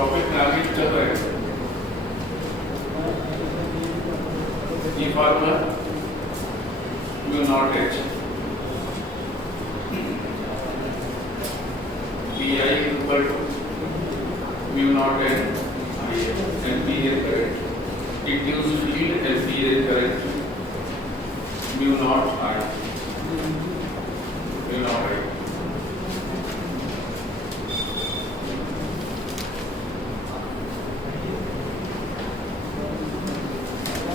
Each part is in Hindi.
टॉपिक में आगे चल रहे हैं। ये formula mu naught H P I equal to mu naught N I ampere current induced field ampere current mu naught I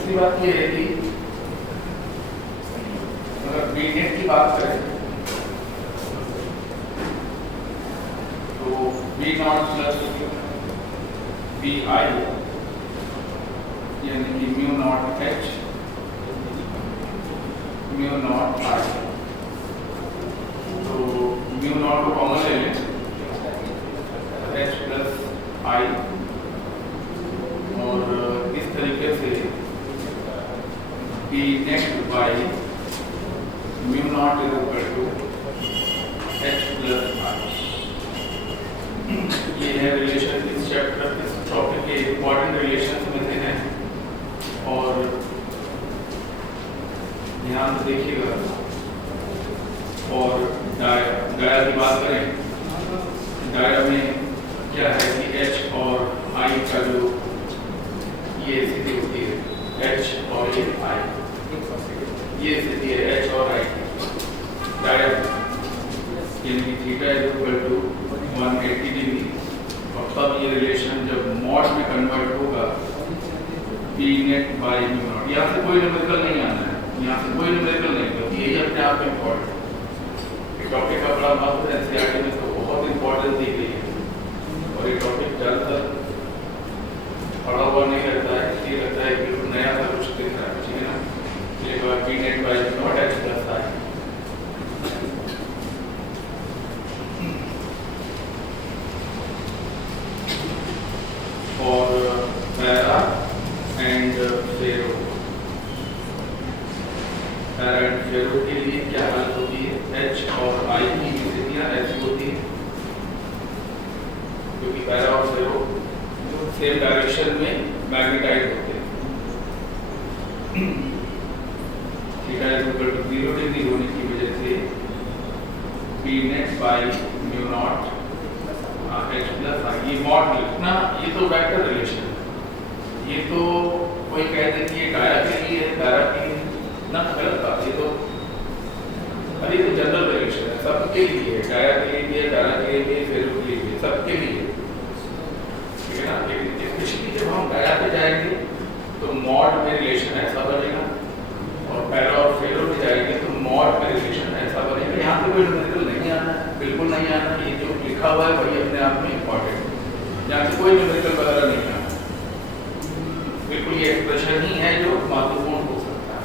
दूसरी बात ये है कि अगर बीनेट की बात करें तो B naught plus B I यानी कि mu naught H mu naught I, तो म्यू नॉट को कॉमन ले लें एच प्लस आई और इस तरीके से B net by mu naught is equal to H plus I. ये है रिलेशन इस चैप्टर इस टॉपिक के इम्पोर्टेंट रिलेशन में से हैं और ध्यान से देखिएगा। और डाया की बात करें, डाया में क्या है कि एच और आई का जो ये स्थिति होती है एच और ये आई, ये स्थिति है एच और आई डाया यानी कि theta is equal to 180 degree. और तब ये रिलेशन जब मॉड में कन्वर्ट होगा B net by mu naught, यहाँ से कोई न्यूमेरिकल नहीं आना है, यहाँ से कोई न्यूमेरिकल नहीं, क्योंकि यही अपने आप में इम्पोर्टेंट टॉपिक का बड़ा महत्व है। एनसीईआरटी में तो बहुत इंपॉर्टेंस दी गई है और ये टॉपिक ज़्यादातर पढ़ा हुआ नहीं रहता है, इसलिए लगता है कि नया सा कुछ दिख रहा है, ठीक है ना। एक बार B net by naught H plus I और para and ferro, para and ferro के लिए क्या हालत होती है, एच और आई की स्थितियाँ ऐसी होती है क्योंकि पैरा और फेरो सेम डायरेक्शन में मैग्नेटाइज होते हैं। Theta is equal to 0 degree होने की वजह से B net by mu naught H plus I, ये मॉड लिखना, ये तो वेक्टर रिलेशन है। ये तो कोई कह दे कि ये डाया के लिए है पैरा के लिए ना, गलत बात। ये तो अरे तो जनरल रिलेशन है, सबके लिए है, डाया के लिए भी है, पैरा के लिए भी है, फेरो के लिए भी है, सबके लिए, ठीक है ना। लेकिन स्पेशली जब हम डाया पे जाएंगे तो मॉड में रिलेशन ऐसा बनेगा और पैरा और फेरो पे जाएंगे तो मॉड में रिलेशन ऐसा बनेगा। यहाँ पे कोई न्यूमेरिकल नहीं आना है, बिल्कुल नहीं आना। ये जो लिखा हुआ है वही अपने आप में इम्पोर्टेंट है, यहाँ से कोई न्यूमेरिकल वगैरह नहीं आना, बिल्कुल ये एक्सप्रेशन ही है जो महत्वपूर्ण हो सकता है।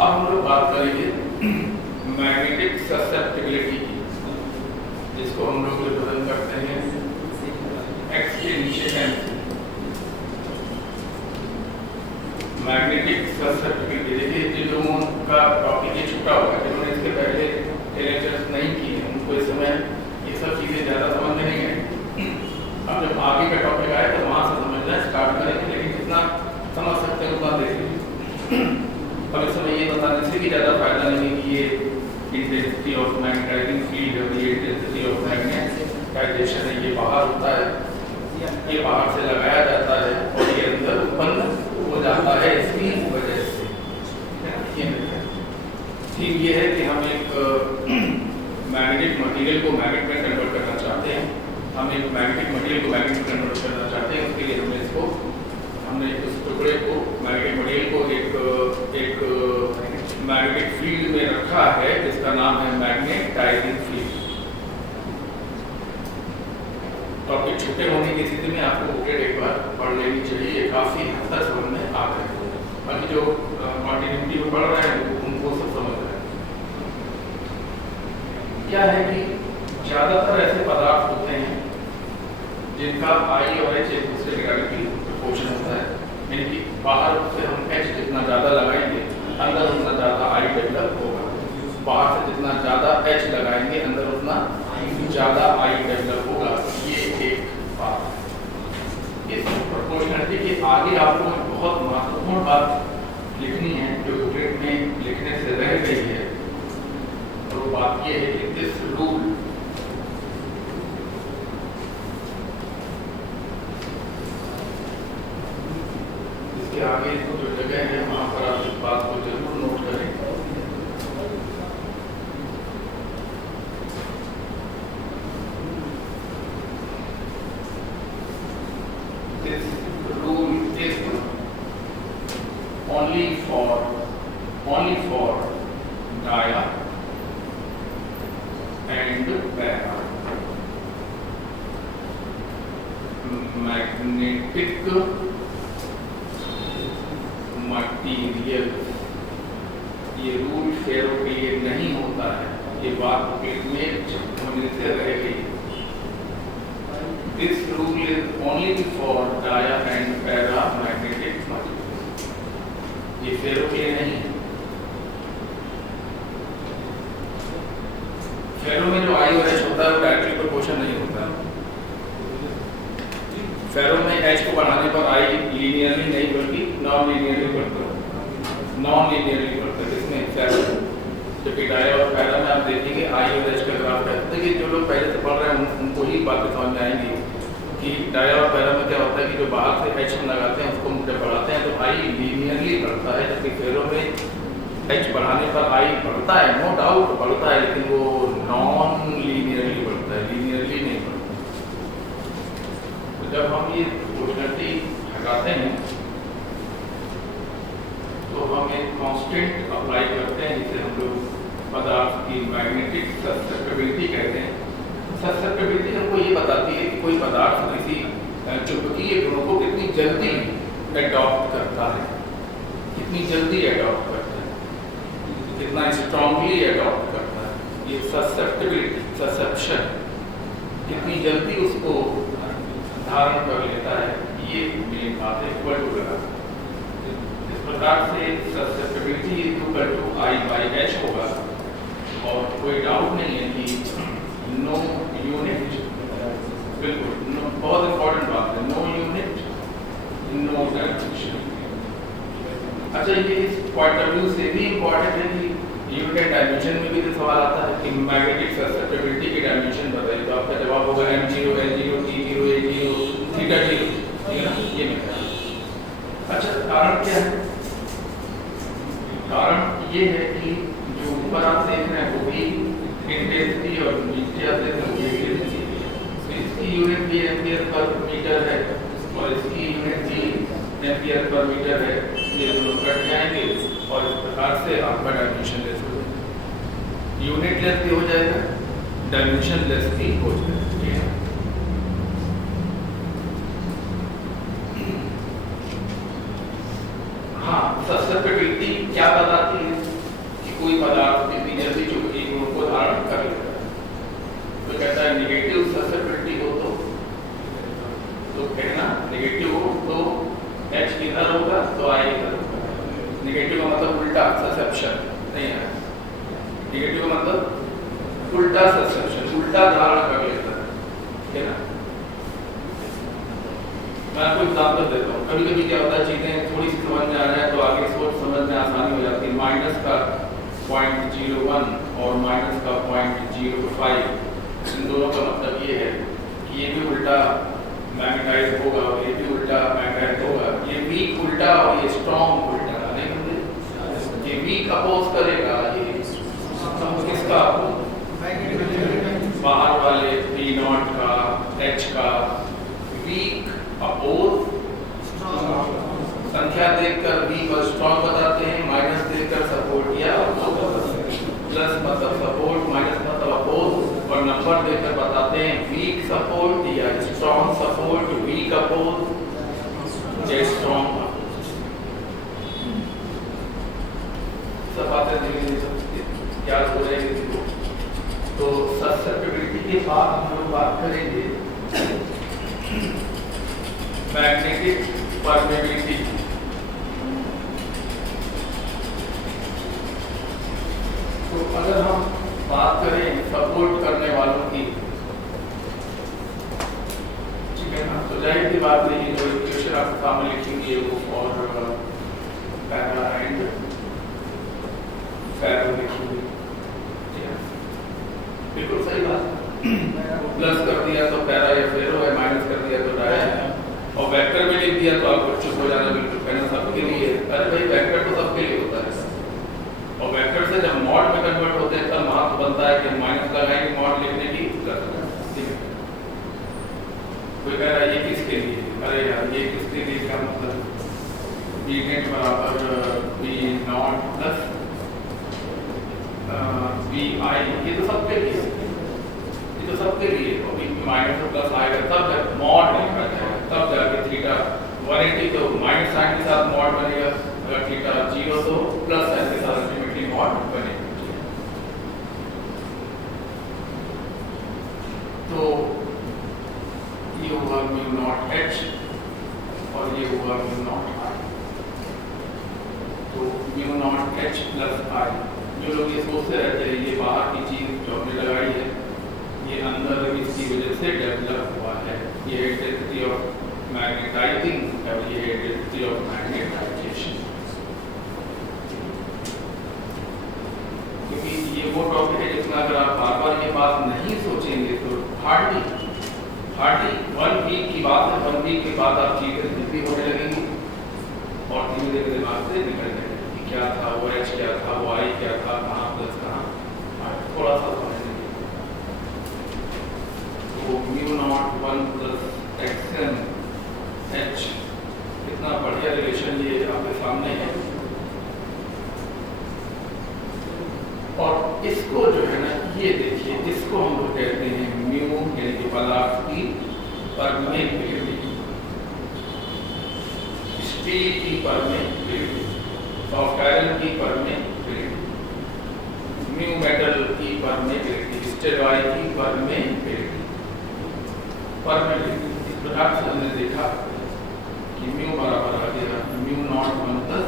अब हम लोग बात करेंगे मैग्नेटिक ससेप्टिबिलिटी की, जिसको हम लोग रिप्रेजेंट करते हैं एक्स के नीचे एम। मैग्नेटिक ससेप्टिबिलिटी, देखिए जिन लोगों का टॉपिक ये छूटा हुआ है, जिन्होंने इसके पहले लेक्चर्स नहीं किए हैं, उनको इस समय ये सब चीज़ें ज़्यादा समझ में नहीं आएंगी। अब जब आगे का टॉपिक आए तो वहाँ से समझना स्टार्ट करेंगे, लेकिन जितना समझ सकते हैं उतना देखेंगे। अब इस समय ये बताने से भी ज़्यादा फायदा नहीं है कि ये इंटेंसिटी ऑफ मैग्नेटाइजिंग फील्ड है, ये इंटेंसिटी ऑफ मैग्नेटाइजेशन है, ये बाहर होता है, ये बाहर से लगाया जाता है और ये अंदर उत्पन्न हो जाता है इसकी वजह से। ठीक ये है कि हम एक मैग्नेटिक मटेरियल को मैग्नेट में कन्वर्ट करना चाहते हैं, हम एक मैग्नेटिक मटेरियल को मैग्नेट में कन्वर्ट करना चाहते हैं। उसके लिए हमने उस टुकड़े को मैग्नेटिक मटेरियल को एक मैग्नेटिक फील्ड में रखा है जिसका नाम है मैग्नेटाइजिंग फील्ड। टॉपिक छोटे होने की स्थिति में आपको बुकेट एक बार पढ़ लेनी चाहिए, ये काफ़ी हद तक समझ में आ गए। बाकी जो कॉन्टिन्यूटी में पढ़ रहे हैं उनको सब समझ रहे हैं। क्या है कि ज़्यादातर ऐसे पदार्थ होते हैं जिनका आई और एच एक दूसरे के प्रोपोर्शन होता है, यानी कि बाहर से हम एच जितना ज़्यादा लगाएंगे अंदर उतना ज़्यादा आई डेवलप होगा, बाहर से जितना ज़्यादा एच लगाएंगे अंदर उतना ज़्यादा आगे आपको बहुत महत्वपूर्ण बात लिखनी है जो बुकलेट में लिखने से रह गई है, और वो बात ये है कि दिस रूल इसके आगे जो जगह है वहां पर आप इस बात को जरूर नोट करें। This rule is only for dia and para. Magnetic material, ये रूल फेरो के लिए नहीं होता है, ये बात बुकलेट में होने से रह गई। This rule is only for dia and para magnetic materials, ये फेरो के लिए नहीं है। फेरो में जो आई और एच होता है वो डायरेक्टली प्रोपोर्शन नहीं होता है। फेरो में एच को बढ़ाने पर आई लीनियरली नहीं बल्कि नॉन लीनियरली बढ़ता है। इसमें फेरो जबकि डाया और पैरा में आप देखेंगे आई और एच का ग्राफ है। देखिए जो लोग पहले से पढ़ रहे हैं उनको ही बातें समझ में आएंगी कि डाया और पैरा में क्या होता है कि जो बाहर से एच हम लगाते हैं उसको जब बढ़ाते हैं तो आई लीनियरली बढ़ता है, जबकि फेरो में एच बढ़ाने पर आई बढ़ता है, नो डाउट बढ़ता है, लेकिन वो नॉन लीनियरली बढ़ता है, लीनियरली नहीं बढ़ता। तो जब हम ये प्रोपोर्शनलिटी हटाते हैं तो हम एक कांस्टेंट अप्लाई करते हैं जिसे हम लोग पदार्थ की मैग्नेटिक ससेप्टिबिलिटी कहते हैं। ससेप्टिबिलिटी हमको ये बताती है कि कोई पदार्थ किसी चुंबकीय गुणों को कितनी जल्दी एडॉप्ट करता है, कितनी जल्दी एडॉप्ट करता है, कितना स्ट्रांगली एडॉप्ट करता है। ये ससेप्टिबिलिटी, ससेप्शन, कितनी जल्दी उसको धारण कर लेता है, ये मेन बात है। इक्वल टू लगा इस प्रकार से susceptibility equal to I by H होगा, और कोई डाउट नहीं है कि नो यूनिट, बिल्कुल बहुत इंपॉर्टेंट बात है, नो यूनिट नो डायमेंशन। अच्छा, ये इस पॉइंट ऑफ व्यू से भी इंपॉर्टेंट है कि यूनिट एंड डायमेंशन में भी तो सवाल आता है कि मैग्नेटिक ससेप्टिबिलिटी की डायमेंशन बताइए, तो आपका जवाब होगा m0 l0 t0 a0 theta 0, ठीक है ना, ये मिलता है। अच्छा, कारण क्या है? कारण ये है कि जो ऊपर आप देख रहे हैं वो भी इंटेंसिटी और नीचे आप देख रहे हैं वो भी इंटेंसिटी, तो इसकी यूनिट भी एम्पियर पर मीटर है और इसकी यूनिट भी एम्पियर पर मीटर है। ये दोनों कट जाएंगे और इस प्रकार से आपका डायमेंशन लेस हो जाएगा, यूनिट लेस भी हो जाएगा, डायमेंशन लेस भी हो जाएगा, ठीक है। हाँ, ससेप्टिबिलिटी क्या बताती है कि कोई पदार्थ कितनी जल्दी चुंबकीय गुणों को धारण कर लेता है। तो कहता है नेगेटिव ससेप्टिबिलिटी हो तो कहना नेगेटिव हो तो एच किधर होगा तो आई इधर होगा। नेगेटिव का मतलब उल्टा ससेप्शन नहीं है, नेगेटिव का मतलब उल्टा ससेप्शन, उल्टा धारण कर लेता है, ठीक है ना। मैं आपको एग्जांपल देता हूँ। कभी कभी क्या होता है, चीजें थोड़ी सी समझ में आ जाए तो आगे सोच समझ में आसानी हो जाती है। माइनस का 0.01 और माइनस का 0.05, इन दोनों का मतलब ये है कि ये भी उल्टा मैग्नेटाइज होगा और ये भी उल्टा मैग्नेटाइज होगा। ये वीक उल्टा और ये स्ट्रॉन्ग उल्टा, नहीं होंगे। ये वीक अपोज करेगा, ये किसका अपोज? बाहर वाले P0 का, H का वीक अपोज। संख्या देखकर वीक और स्ट्रॉन्ग बताते हैं, माइनस देखकर सपोर्ट या प्लस मतलब सपोर्ट, माइनस मतलब अपोज, और नंबर देखकर बताते हैं वीक सपोर्ट या स्ट्रॉन्ग सपोर्ट, वीक अपोज या स्ट्रॉन्ग। सब बातें क्या हो जाएगी। तो ससेप्टिबिलिटी के बाद हम लोग बात करेंगे मैग्नेटिक परमेबिलिटी। तो अगर हम बात करें सपोर्ट करने वालों की, ठीक है ना, तो जाहिर सी बात नहीं, जो इक्वेशन इक्वेशन आपके सामने लिखी हुई है वो फॉर पैरा एंड फेरो लिखी हुई, ठीक है, बिल्कुल सही बात। प्लस कर दिया तो पैरा या फेरो है, माइनस कर दिया तो डाया है, और वेक्टर में लिख दिया तो आपको चुप हो जाना बिल्कुल, कहना सबके लिए। अरे भाई वेक्टर तो सबके लिए होता है, और वेक्टर से जब मॉड में कन्वर्ट होते हैं तब वहां तो बनता है कि माइनस लगाएंगे मॉड लिखने की, ठीक है। कोई कह रहा है ये किसके लिए, अरे यार ये किसके लिए, क्या मतलब, बी नेट बराबर B naught plus B I, ये तो सबके लिए, ये तो सबके लिए। अभी माइनस और प्लस आएगा तब जब मॉड लिखा जाएगा, तब जाके थीटा 180 तो माइनस साइन के साथ मॉड बनेगा, अगर थीटा 0 तो प्लस साइन के साथ अल्टीमेटली मॉड बनेगा। तो ये हुआ म्यू नॉट एच और ये हुआ म्यू नॉट आई। तो म्यू नॉट एच प्लस आई, जो लोग ये सोचते रहते हैं ये बाहर की चीज जो हमने लगाई है ये अंदर इसकी वजह से डेवलप हुआ है, ये इंटेंसिटी ऑफ मैग्नेटाइजिंग है, ये इंटेंसिटी ऑफ मैग्नेटाइजेशन। क्योंकि ये वो टॉपिक है जिसमें अगर आप बार बार ये बात नहीं सोचेंगे तो हार्डली 1 वीक की बात है, 1 वीक के बाद आप चीजें जितनी होने लगेंगी और धीरे धीरे दिमाग से निकल जाएंगे कि क्या था वो एच, क्या था वो आई, क्या था कहाँ प्लस कहाँ, थोड़ा सा समझने के। तो mu naught 1 plus xn H, कितना बढ़िया रिलेशन ये आपके सामने है। और इसको जो है ना ये देखिए, इसको हम लोग कहते हैं म्यू यानी कि पदार्थ की परमेबिलिटी, स्टील की परमेबिलिटी, सॉफ्ट आयरन की परमेबिलिटी, म्यू मेटल की परमेबिलिटी, स्टेरॉइड की परमेबिलिटी। परमेबिलिटी इस प्रकार से हमने देखा कि म्यू बराबर आ गया म्यू नॉट 1 प्लस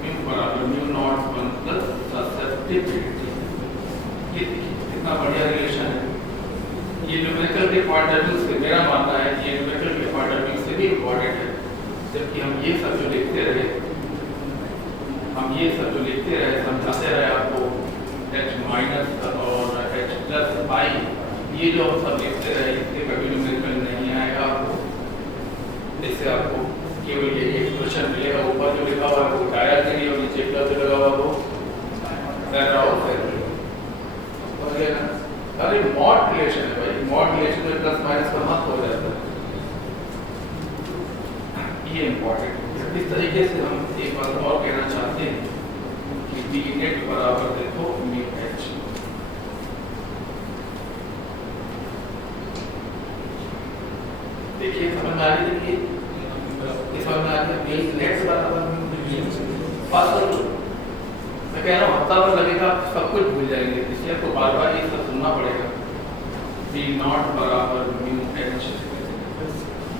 म्यू बराबर म्यू नॉट 1 प्लस ससेप्टिबिलिटी। ये कितना बढ़िया रिलेशन है। ये न्यूमेरिकल के पॉइंट ऑफ व्यू से मेरा मानना है कि ये न्यूमेरिकल के पॉइंट ऑफ व्यू से भी इम्पोर्टेंट है, जबकि हम ये सब जो लिखते रहे समझाते रहे आपको एच माइनस और एच प्लस आई, ये जो हम सब लिखते रहे इससे कभी न्यूमेरिकल नहीं आएगा आपको। इससे आपको केवल ये एक क्वेश्चन मिलेगा, ऊपर जो लिखा हुआ है वो डाया के लिए और नीचे प्लस जो लगा हुआ वो पैरा और फेरो। अरे मॉड रिलेशन है भाई, मॉड रिलेशन में प्लस माइनस का महत्व हो जाता है, ये इम्पोर्टेंट है। इस तरीके से हम एक बात और कहना चाहते हैं कि बी नेट बराबर देखो म्यू एच। देखिए समझ में आ रही है, ये समझ में आ रही है, बी नेट बराबर म्यू। मैं कह रहा हूँ हफ्ता भर लगेगा सब कुछ भूल जाएंगे, इसलिए तो बार बार ये सब सुनना पड़ेगा। बी नॉट बराबर म्यू एच,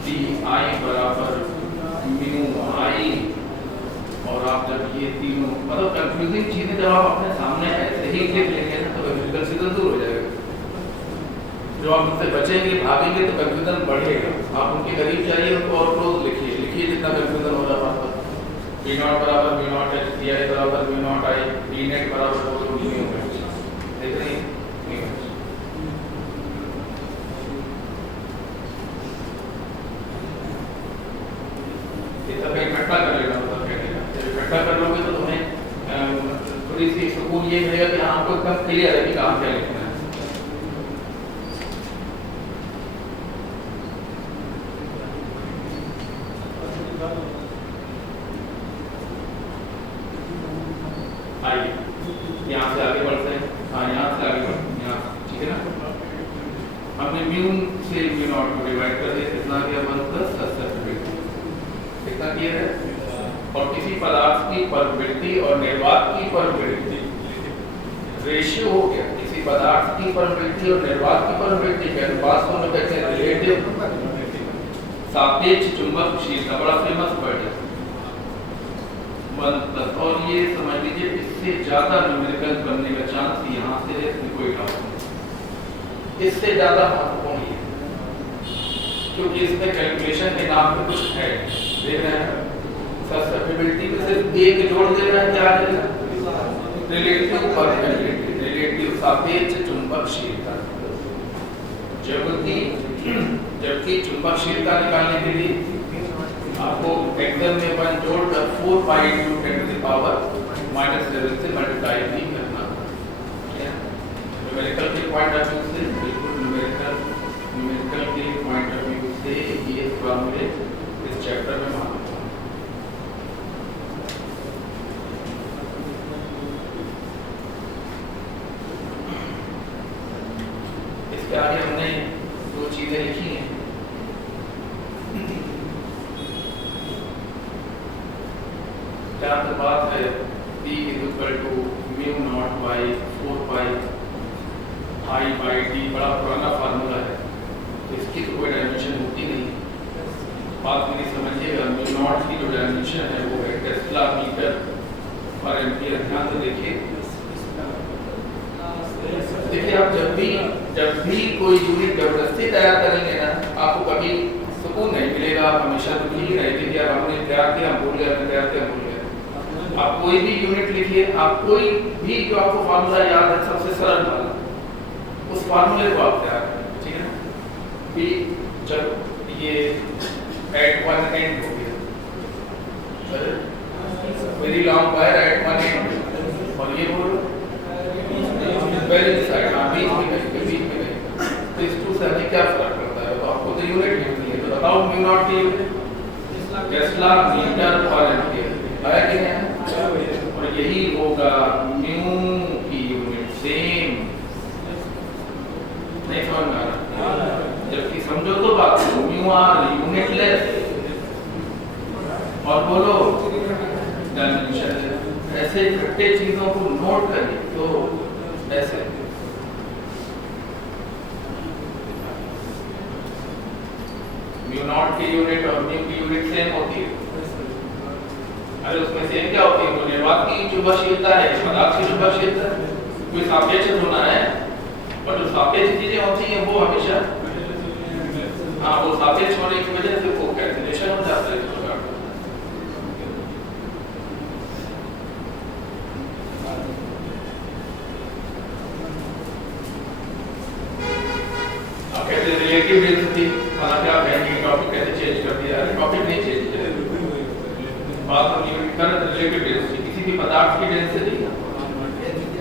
बी आई बराबर म्यू आई, और आप जब ये तीनों मतलब कंफ्यूजिंग चीजें जब आप अपने सामने ऐसे ही लिख लेंगे ना तो कंफ्यूजन दूर हो जाएगा। जो आप उनसे बचेंगे भागेंगे तो कंफ्यूजन बढ़ेगा। आप उनके करीब जाइए, उनको और क्लोज लिखिए जितना कंफ्यूजन हो रहा है। बी नॉट बराबर mu naught H, B I बराबर mu naught I, B net बराबर हो म्यू एच। देख रहे हैं म्यू एच। ये सब इकट्ठा कर लेना, मतलब इकट्ठा कर लोगे तो तुम्हें थोड़ी सी सुकून ये मिलेगा कि आपको एकदम क्लियर है कि काम क्या लिखना है। आइए यहाँ से आगे बढ़ते हैं, हाँ यहाँ से आगे बढ़ते हैं, यहाँ ठीक है ना। हमने म्यू से म्यू नॉट को डिवाइड कर दिया, कितना किया 1 प्लस ससेप्टिबिलिटी, कितना किया है। और किसी पदार्थ की परमिटिविटी और निर्वात की परमिटिविटी रेशियो हो गया। किसी पदार्थ की परमिटिविटी और निर्वात की परमिटिविटी के अनुपात को हम कहते हैं रिलेटिव सापेक्ष चुंबकशीलता, बड़ा फेमस वर्ड है। और ये समझ लीजिए इससे ज्यादा न्यूमेरिकल बनने का चांस यहाँ से इसमें कोई डाउट नहीं, इससे ज्यादा महत्वपूर्ण ये। क्योंकि इसमें कैलकुलेशन के नाम पे कुछ है, देख रहे हैं सस्टेनेबिलिटी में सिर्फ एक जोड़ दे रहा है, क्या आ जाएगा रिलेटिव परमेबिलिटी, रिलेटिव सापेक्ष चुंबकशीलता। जबकि चुंबकशीलता निकालने के लिए आपको एक्सेल में 1 जोड़कर 4 pi into 10 to the power -7 से मल्टीप्लाई भी करना है। न्यूमेरिकल के पॉइंट ऑफ व्यू से बिल्कुल न्यूमेरिकल के पॉइंट ऑफ व्यू से ये फॉर्मूले इस चैप्टर में मालूम। इसके आगे हमने 2 चीजें लिखी हैं। जहाँ तक बात है P equal to mu naught by 4 pi I by D, बड़ा पुराना फार्मूला है, इसकी तो कोई डायमेंशन होती नहीं। बात मेरी समझिएगा, म्यू नॉट की जो डायमेंशन है वो है टेस्ला मीटर पर एम्पियर। ध्यान से देखिए आप जब भी कोई यूनिट जबरदस्ती तैयार करेंगे ना, आपको कभी सुकून नहीं मिलेगा, आप हमेशा दुखी ही रहेंगे कि यार आपने तैयार किया हम भूल गए, तैयार किया भूल गए। आप कोई भी यूनिट लिखिए, आप कोई भी जो आपको फार्मूला याद है सबसे सरल वाला, उस फार्मूले को आप तैयार करें, ठीक है ना। भी जब ये एट वन एंड हो गया, very long wire eight one and, और ये बोलो साइड बीच में नहीं, तो इस टू से हमें क्या फर्क पड़ता है? तो आपको तो यूनिट लिखनी है, तो बताओ म्यू नॉट की टेस्ला मीटर पर एम्पियर आया कि नहीं? और यही होगा म्यू की यूनिट, सेम। नहीं समझ में आ रहा? जबकि समझो तो बात को, म्यू आर यूनिटलेस और बोलो डायमेंशनलेस। ऐसे इकट्ठे चीजों को नोट करिए तो ऐसे म्यू नॉट की यूनिट और म्यू की यूनिट सेम होती है। अरे उसमें सेम क्या होती है? तो निर्वात की चुंबकशीलता है, पदार्थ की चुंबकशीलता, कोई सापेक्ष होना है, और जो सापेक्ष चीजें होती हैं वो हमेशा, हाँ, वो सापेक्ष होने की वजह से वो कैंसिलेशन हो जाता है। रिलेटिव डेंसिटी, हालांकि आप कहेंगे टॉपिक कैसे चेंज कर दिया? टॉपिक नहीं चेंज किया, बात हम ये कर रहे थे रिलेटिव डेंसिटी, किसी भी पदार्थ की डेंसिटी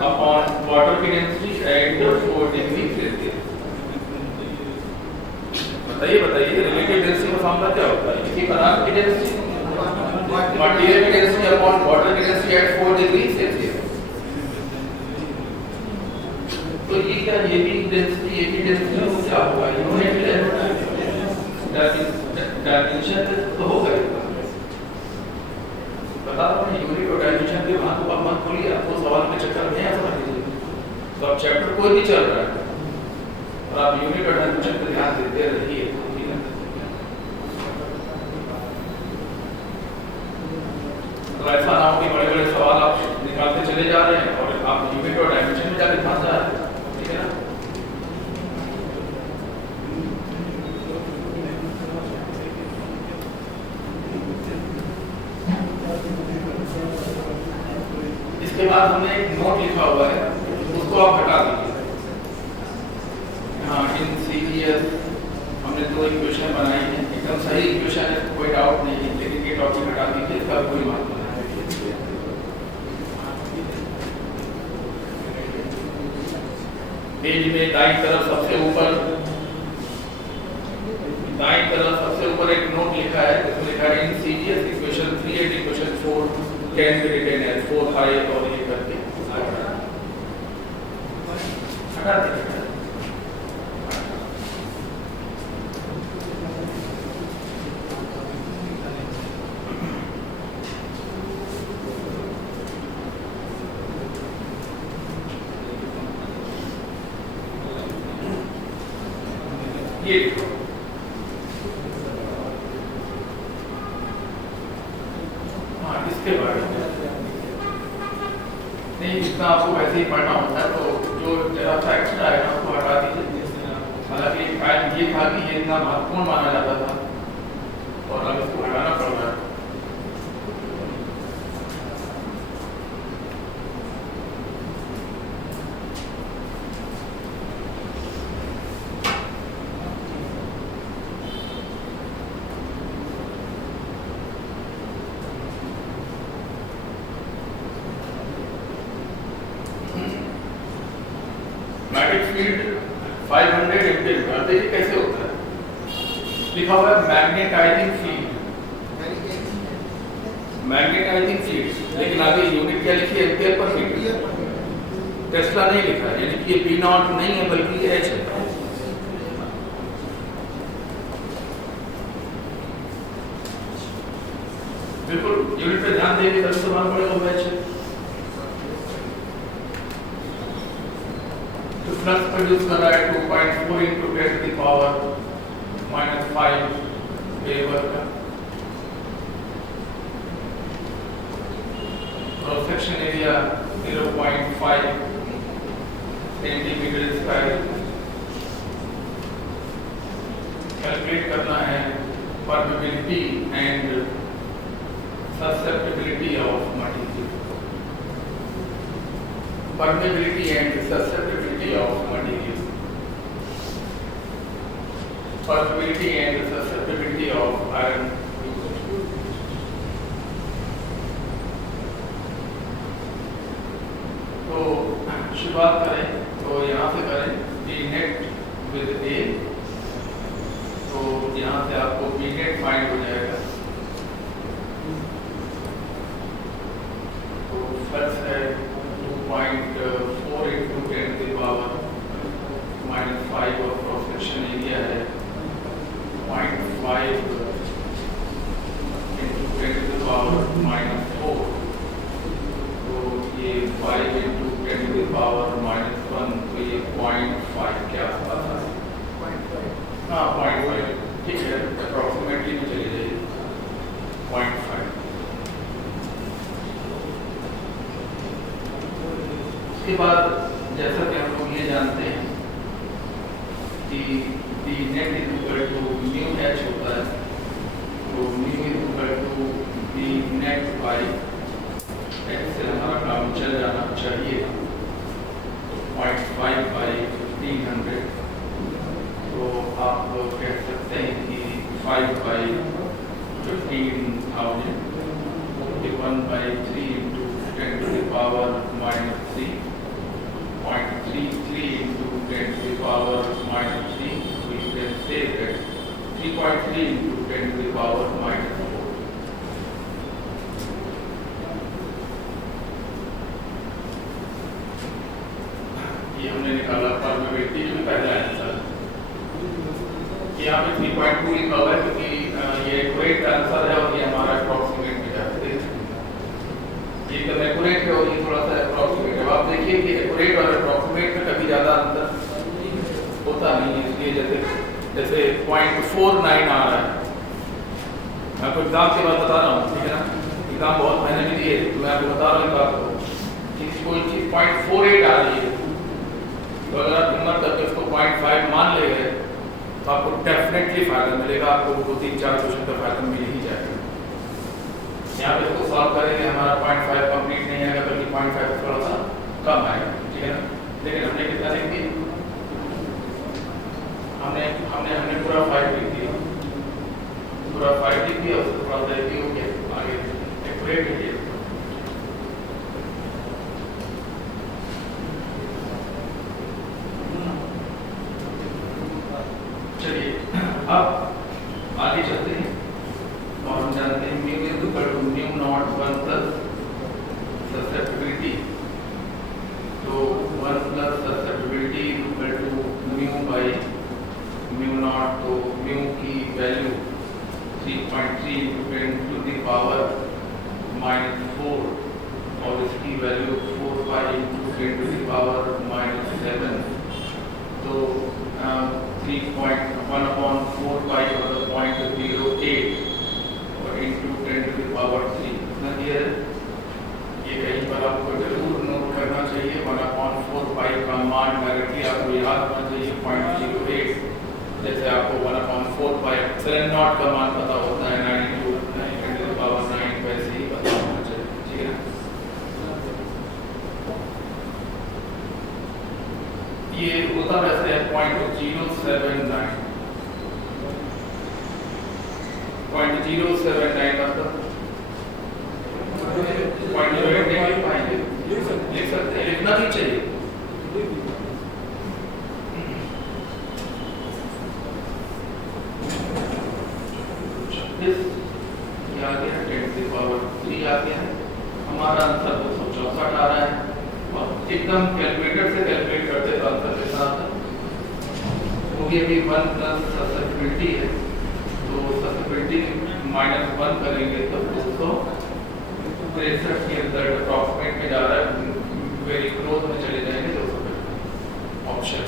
अपॉन वाटर की डेंसिटी एट 4 डिग्री सेल्सियस। बताइए रिलेटिव डेंसिटी का फॉर्मूला क्या होता है? किसी पदार्थ की डेंसिटी मटेरियल की डेंसिटी अपॉन वाटर की डेंसिटी एट 4 डिग्री सेल्सियस। तो ये क्या, ये भी डेंसिटी, ये भी डेंसिटी तो क्या होगा? यूनिट डायमेंशन तो होगा ही। बता रहा हूँ यूनिट और डायमेंशन के वहाँ तो आप मत खोलिए, आपको सवाल के चक्कर में आ सकते। तो अब चैप्टर कोई भी चल रहा है और आप यूनिट और डायमेंशन पर ध्यान देते रहिए, ठीक है। तो ऐसा ना हो कि बड़े बड़े सवाल आप निकालते चले जा रहे हैं और आप यूनिट और डायमेंशन में जाके फंस जा रहे हैं, ठीक है ना। इसके बाद हमने एक नोट लिखा हुआ है, उसको आप हटा दीजिए। हाँ, इन सीरियस हमने 2 इक्वेशन बनाई हैं, एकदम सही इक्वेशन है, कोई डाउट नहीं है, लेकिन ये टॉपिक हटा दीजिए, इसका कोई मतलब नहीं। पेज में दाईं तरफ सबसे ऊपर एक नोट लिखा है, उसमें लिखा है in serious equation 3 and equation 4 can be written as 4 high, और ये करके हटा दीजिए। ये हाँ, इसके बारे में नहीं, इतना आपको वैसे ही पढ़ना होता है, तो जो जरा सा एक्स्ट्रा है ना उसको हटा दीजिए। हालांकि टाइम ये था कि ये इतना महत्वपूर्ण माना जाता था और अब इसको हटाना पड़ रहा है। मैग्नेटिक फील्ड 500 एम्पीयर, देखिए कैसे होता है। लिखा हुआ है मैग्नेटाइजिंग फील्ड, मैग्नेटाइजिंग फील्ड, लेकिन आगे यूनिट क्या लिखी है, एम्पीयर पर मीटर। टेस्ला नहीं लिखा है, यानी कि ये पी नॉट नहीं है बल्कि ये एच है। बिल्कुल यूनिट पे ध्यान देंगे तभी तो मालूम पड़ेगा वो एच है। तो फ्लक्स प्रोड्यूस कर रहा है 2.4 into 10 to the power -5 weber का। Cross section area 0.5 centimetre square. Calculate करना है permeability and susceptibility of material, permeability and susceptibility of material, permeability and susceptibility of iron। तो शुरुआत करें तो यहाँ से करें B net with A, तो यहाँ से आपको B net फाइंड हो जाएगा। फ्लक्स है 2.4 into 10 to the power -5 और क्रॉस सेक्शन एरिया है 0.5 into 10 to the power -4, तो ये 5 into 10 to the power -1, तो ये 0.5 के आसपास है। हाँ 0.5 ठीक है, अप्रॉक्सीमेटली में चली जाइए 0.5। उसके बाद जैसा कि हम लोग ये जानते हैं कि D net is equal to mu H होता है, तो mu is equal to D net by H से हमारा काम चल जाना चाहिए 0.5 बाई 1500। तो आप कह सकते हैं कि 5 by 15,000 1/3 into 10 to the power -3, 0.33 into 10 to the power -3, so you can say that 3.3 into 10 to the power -4। ये हमने निकाला परमेबिलिटी जो पहला आंसर। यहाँ पे 3.2 लिखा हुआ है क्योंकि ये एक्यूरेट आंसर है और ये हमारा अप्रॉक्सीमेट में जाता है। ये एकदम एक्यूरेट है और ये थोड़ा सा अप्रॉक्सीमेट है। आप देखिए कि एक्यूरेट और अप्रॉक्सीमेट में कभी ज़्यादा अंतर होता नहीं है, इसलिए जैसे 0.49 आ रहा है। मैं आपको एग्जाम के बाद बता रहा हूँ, ठीक है ना, एग्जाम बहुत मैंने भी दिए तो मैं आपको बता रहा हूँ बात को कि कोई चीज़ 0.48 आ रही है तो अगर आप हिम्मत करके उसको 0.5 मान ले गए तो आपको डेफिनेटली फायदा मिलेगा। आपको 2-3-4 क्वेश्चन का फायदा मिल ही जाएगा। यहाँ पे इसको सॉल्व करेंगे, हमारा 0.5 कंप्लीट नहीं आएगा बल्कि 0.5 से थोड़ा सा कम आएगा, ठीक है ना। लेकिन हमने कितना लिख दिया, हमने पूरा 5 लिख दिया, पूरा 5 लिख दिया, उससे थोड़ा सा हो गया आगे एक्यूरेट लिख दिया। चलिए अब आगे चलते हैं और हम जानते हैं mu is equal to mu naught 1 plus susceptibility. तो 1 plus susceptibility is equal to mu by mu naught. तो म्यू की value 3.3 into 10 to the power -4 और इसकी value 4 pi into 10 to the power -7। तो 3.1/4 pi और 0.08 और into 10 to the power 3 कितना दिया है। ये कहीं पर आपको जरूर नोट करना चाहिए। 1/4 pi का मान डायरेक्टली आपको याद होना चाहिए 0.08 जैसे आपको 1/4 पाई एप्सिलॉन नॉट का मान पता होता है 9 into 9 10 to the power 9 वैसे ही पता होना चाहिए, ठीक है। ये होता वैसे है 0.079 मतलब 0.08 नहीं लिख पाएंगे, लिख सकते हैं, लिखना भी चाहिए। आ गया 10 to the power 3 आ गया, हमारा आंसर 264 आ रहा है। और एकदम कैलकुलेटर से कैलकुलेट करते तो आंसर के साथ वो ये भी 1 प्लस ससेप्टिबिलिटी है, तो ससेप्टिबिलिटी -1 करेंगे तो 263 के रिजल्ट अप्रॉक्सीमेट में जा रहा है, वेरी क्लोज में चले जाएंगे 250 ऑप्शन।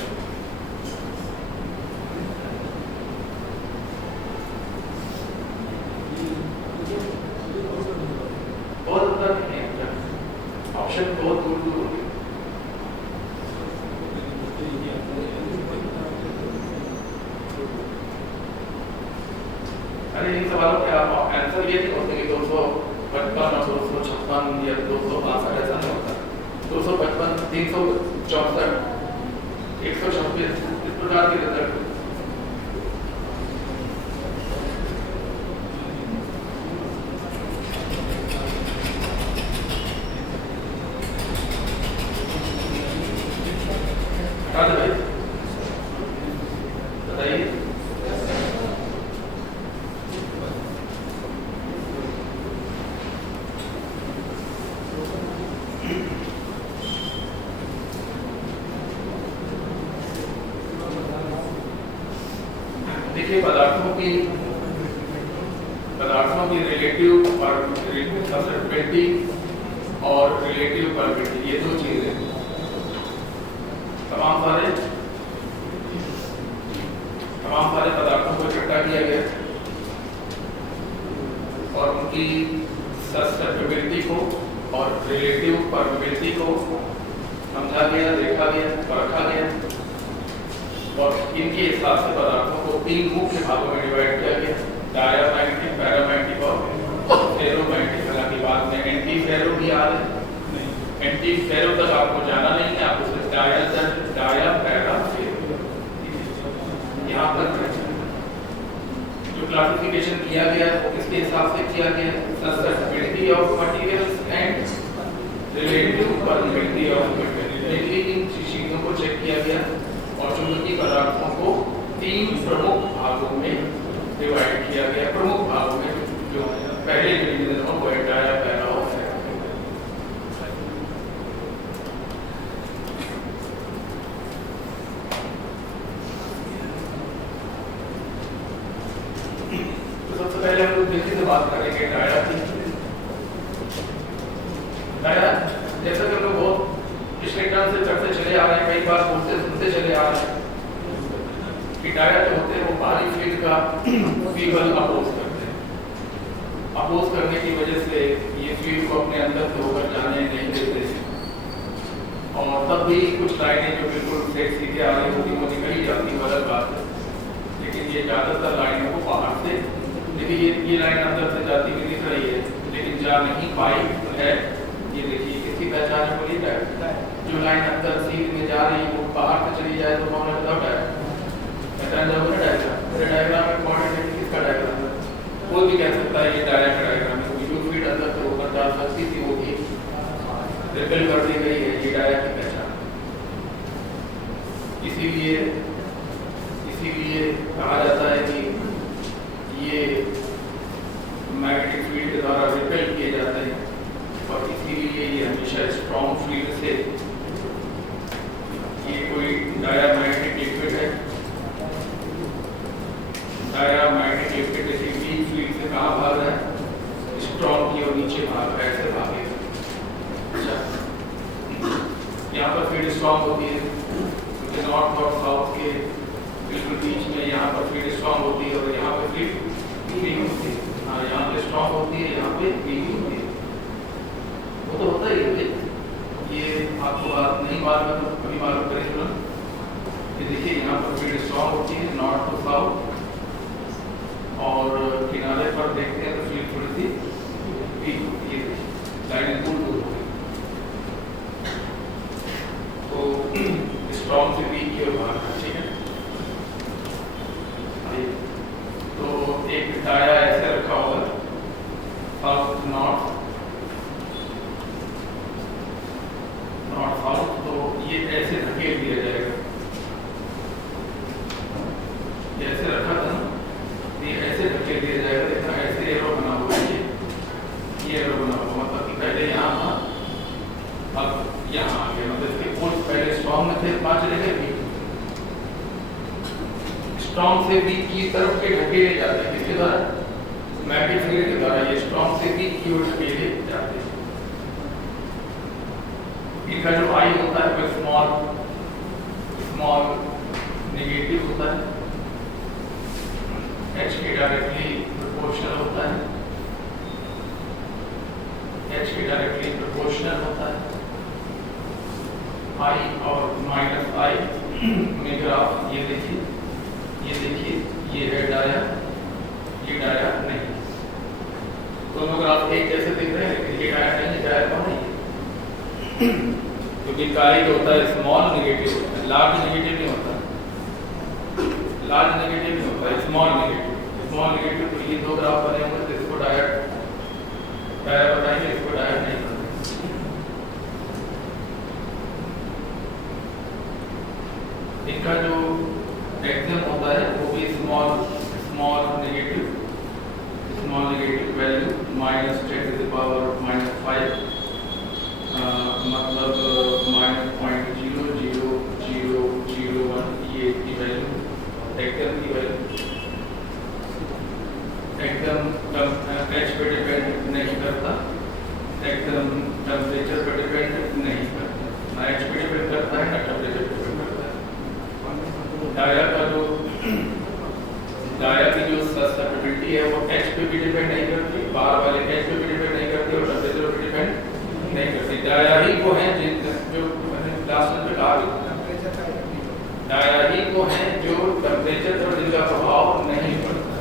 ऑप्शन बहुत दूर दूर होगी। अरे इन सवालों के आप आंसर ये नहीं होते कि 255 और 256 या 262 ऐसा नहीं होता। 255 364 126 इस प्रकार के रिजल्ट। देखिए पदार्थों की रिलेटिव ससेप्टिबिलिटी और रिलेटिव परमिटिविटी, ये दो चीजें तमाम सारे पदार्थों को इकट्ठा किया गया और उनकी ससेप्टिबिलिटी को और रिलेटिव परमिटिविटी को समझा गया, देखा गया, परखा गया और इनके हिसाब से पदार्थों को 3 मुख्य भागों में डिवाइड किया गया, डायामैग्नेटिक, पैरामैग्नेटिक और फेरोमैग्नेटिक। हालांकि बाद में एंटी फेरो भी आ रहे, एंटी फेरो तक आपको जाना नहीं है, आप उसे डाया पैरा फेरो यहाँ पर जो क्लासिफिकेशन किया गया वो किसके हिसाब से किया गया, susceptibility of materials and relative permittivity of material. इन चीजों को चेक किया गया और चुंबकीय पदार्थों को 3 प्रमुख भागों में डिवाइड किया गया। प्रमुख भागों में जो पहले डिवीजन हो वो डाया पैरा और फेरो। तो सबसे पहले हम लोग जल्दी से बात करेंगे डाया की। डाया जैसा कि हम लोग बहुत पिछले टर्म से चढ़ते चले आ रहे हैं, कई बार सुनते चले आ रहे हैं कि डाया जो होते हैं वो बाहरी फील्ड का फीबल अपोज करते हैं। अपोज करने की वजह से ये फील्ड को अपने अंदर से होकर जाने नहीं देते और तब भी कुछ लाइनें जो बिल्कुल सीधे आ रही होती वो निकली जाती है, अलग बात है। लेकिन ये ज़्यादातर लाइनों को बाहर से, देखिए ये लाइन अंदर से जाती हुई दिख रही है लेकिन जा नहीं पाई है। ये देखिए किसकी पहचान है, बोलिए डाया। जो लाइन अंदर सीध में जा रही है वो बाहर से चली जाए तो कौन है, बताओ डाया। पहचान जाओगे ना डायग्राम, मेरे डायग्राम में इम्पोर्टेंट है किसका डायग्राम है। कोई भी कह सकता है ये डाया का डायग्राम है, जो फीड अंदर से होकर जा सकती थी वो भी रिपेल कर दी गई है, ये डाया की पहचान। इसीलिए कहा जाता है कि ये मैग्नेटिक फील्ड के द्वारा रिपेल किए जाते हैं और इसीलिए ये हमेशा स्ट्रॉन्ग फील्ड से, ये कोई डायामैग्नेटिक लिक्विड है, डायामैग्नेटिक लिक्विड जैसे वीक फील्ड से कहाँ भाग रहा है, स्ट्रॉन्ग की और नीचे भाग रहा है, ऐसे भागेगा। अच्छा, यहाँ पर फील्ड स्ट्रॉन्ग होती है क्योंकि नॉर्थ और साउथ के बिल्कुल बीच में यहाँ पर फील्ड स्ट्रॉन्ग होती है और यहाँ पे फील्ड वीक होती है। हाँ, यहाँ पे स्ट्रॉन्ग होती है, यहाँ पे वीक होती है। वो तो होता ही है, ये आपको बात नहीं मालूम है तो कभी मालूम करेंगे ना। ये देखिए यहाँ पर फील्ड स्ट्रॉन्ग होती है नॉर्थ टू साउथ, और किनारे पर देखते हैं तो फील्ड थोड़ी सी वीक होती है, लाइन दूर दूर होती है, तो स्ट्रॉन्ग से वीक की ओर भागना। ठीक है, तो एक डाया ऐसे रखा होगा साउथ नॉर्थ नॉर्थ साउथ, तो ये ऐसे धकेल दिया जाएगा, ऐसे रखा था ना, ये ऐसे धकेल दिया जाएगा। देखना ऐसे एरो बना हुआ है, ये एरो बना हुआ, मतलब कि पहले यहाँ था अब यहाँ आ गया, मतलब इसके पोल्स पहले स्ट्रॉन्ग में थे, कहाँ चले गए वीक, स्ट्रॉन्ग से वीक की तरफ के ढकेले जाते हैं, किसके द्वारा, मैग्नेटिक फील्ड के द्वारा। ये स्ट्रॉन्ग से वीक की ओर ढकेले जाते हैं। इनका जो आई होता है वो स्मॉल स्मॉल नेगेटिव होता है, एच के डायरेक्टली प्रोपोर्शनल होता है, एच के डायरेक्टली प्रोपोर्शनल होता है। आई और माइनस आई में ग्राफ ये देखिए, ये है डाया, ये डाया नहीं, दोनों ग्राफ एक जैसे दिख रहे हैं, लेकिन ये डाया नहीं, डाया तो नहीं, क्योंकि काली जो होता है स्मॉल नेगेटिव होता है, लार्ज नेगेटिव नहीं होता, लार्ज नेगेटिव नहीं होता, स्मॉल नेगेटिव। स्मॉल नेगेटिव तो ये दो ग्राफ बने होंगे, तो इसको डाया बताएंगे, इसको डाया नहीं बताएंगे। इनका जो एक्सियम होता है वो भी स्मॉल नेगेटिव वैल्यू -10⁻⁵, मतलब -0.00001, ये की वैल्यू एक्सियम की वैल्यू। एक्सियम एच पे डिपेंड नहीं करता, एक्सियम टेम्परेचर पर डिपेंड नहीं करता, ना एच पे डिपेंड करता है ना टेम्परेचर पे डिपेंड करता है। डाया की जो ससेप्टिबिलिटी है वो एच पे भी डिपेंड नहीं करती, बार वाले एच पे भी डिपेंड नहीं करती, और टेम्परेचर पे डिपेंड नहीं करती। डाया ही वो है जो मैंने क्लास में कहा, डाया ही वो है जो टेम्परेचर पर जिनका प्रभाव नहीं पड़ता,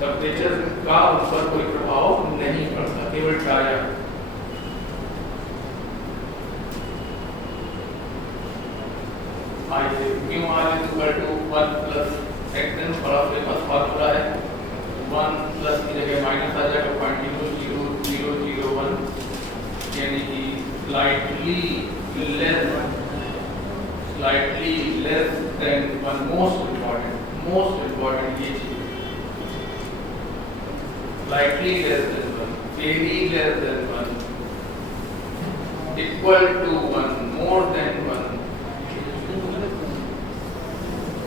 टेम्परेचर का उस पर कोई प्रभाव नहीं पड़ता, केवल dia. Mu R is equal to 1 plus XN, बड़ा फेमस फार्मूला है, 1 प्लस की जगह माइनस आ जाएगा 0.0001, यानी कि slightly less than 1। Most important ये चीज, slightly less than 1, very less than 1, equal to 1, more than 1,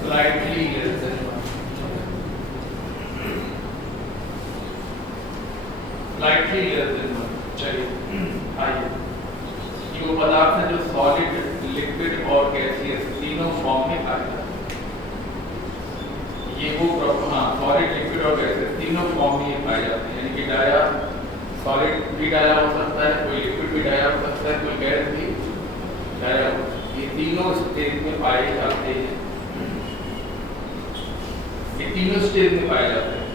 slightly less than 1, slightly less than 1। चलिए आइए, ये वो पदार्थ है जो सॉलिड, लिक्विड और गैसियस तीनों फॉर्म में पाए जाते हैं। ये वो सॉलिड, लिक्विड और गैसियस तीनों फॉर्म में पाए जाते हैं, यानी कि डाया सॉलिड भी डाया हो सकता है, कोई लिक्विड भी डाया हो सकता है, कोई गैस भी डाया हो सकता है, ये तीनों स्टेज में पाए जाते हैं, ये तीनों स्टेज में पाए जाते हैं।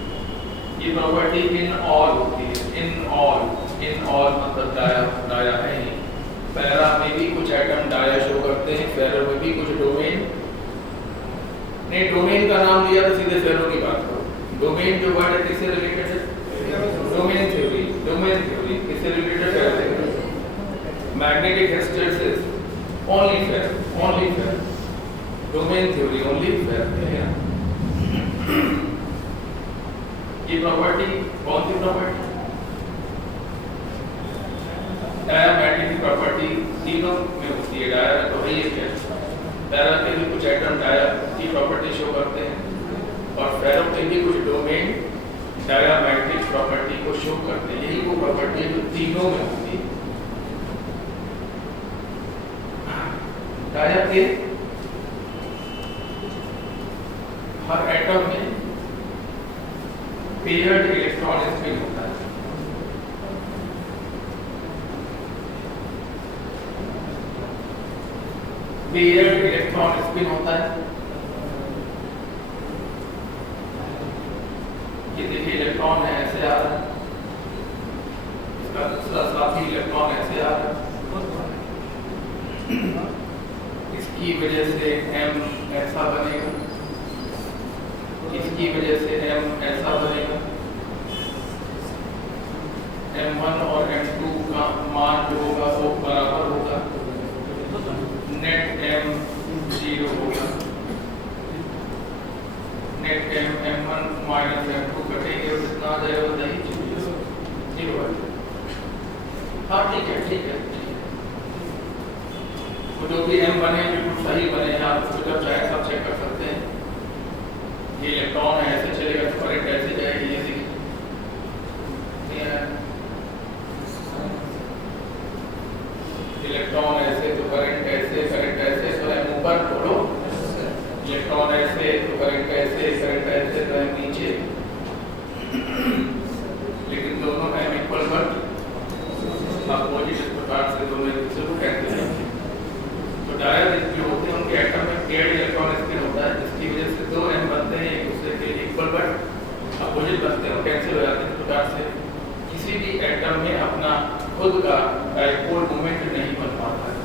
ये प्रॉपर्टी इन ऑल होती है, इन ऑल मतलब डाया है ही। पैरा में भी कुछ एटम डाया शो करते हैं, फेरो में भी कुछ डोमेन। नहीं, डोमेन का नाम लिया तो सीधे फेरो की बात करो। डोमेन जो वर्ड है किससे रिलेटेड है? डोमेन थ्योरी किससे रिलेटेड है? मैग्नेटिक हिस्टेरिसिस ओनली फेरो, डोमेन थ्योरी ओनली फेरो है। ये प्रॉपर्टी कौन सी प्रॉपर्टी? डायामैग्नेटिक की प्रॉपर्टी तीनों में होती है। डाया तो है ये क्या, पैरा के भी कुछ एटम डाया की प्रॉपर्टी शो करते हैं, और फेरो के भी कुछ डोमेन डायामैग्नेटिक प्रॉपर्टी को शो करते हैं। यही वो प्रॉपर्टी है जो तीनों में होती है। डाया के हर एटम में पेयर्ड इलेक्ट्रॉन स्पिन होता है। पेयर्ड इलेक्ट्रॉन स्पिन होता है, ये देखिए इलेक्ट्रॉन है ऐसे आ रहा है, इसका दूसरा साथी इलेक्ट्रॉन ऐसे आ रहा है, इसकी वजह से m ऐसा बनेगा, इसकी वजह से m ऐसा बनेगा। m1 और m2 का मान जो होगा वो बराबर होगा, नेट m 0 होगा, नेट m1 माइनस m2 कटेंगे और कितना आ जाएगा बताइए, 0 आ जाएगा। हाँ ठीक है ठीक है, तो जो भी m बने बिल्कुल सही बने, आप उसको जब चाहे सब चेक कर सकते हैं। ये इलेक्ट्रॉन है ऐसे चलेगा तो करंट ऐसे जाएगी, ये देखिए इलेक्ट्रॉन ऐसे तो करंट ऐसे, करंट ऐसे तो m ऊपर छोड़ो, इलेक्ट्रॉन ऐसे तो करंट ऐसे, करंट ऐसे तो m नीचे, लेकिन दोनों m इक्वल बट अपोजिट इस प्रकार से दोनों एक दूसरे को कैंसिल करेंगे। तो डायरेक्ट जो होते हैं उनके एटम में पेयर्ड इलेक्ट्रॉन स्पिन होता है, जिसकी वजह से दो m बनते हैं एक दूसरे के इक्वल बट अपोजिट बनते हैं और कैंसिल हो जाते हैं। इस प्रकार से किसी भी एटम में अपना खुद का डाइपोल मोमेंट नहीं बन पाता है।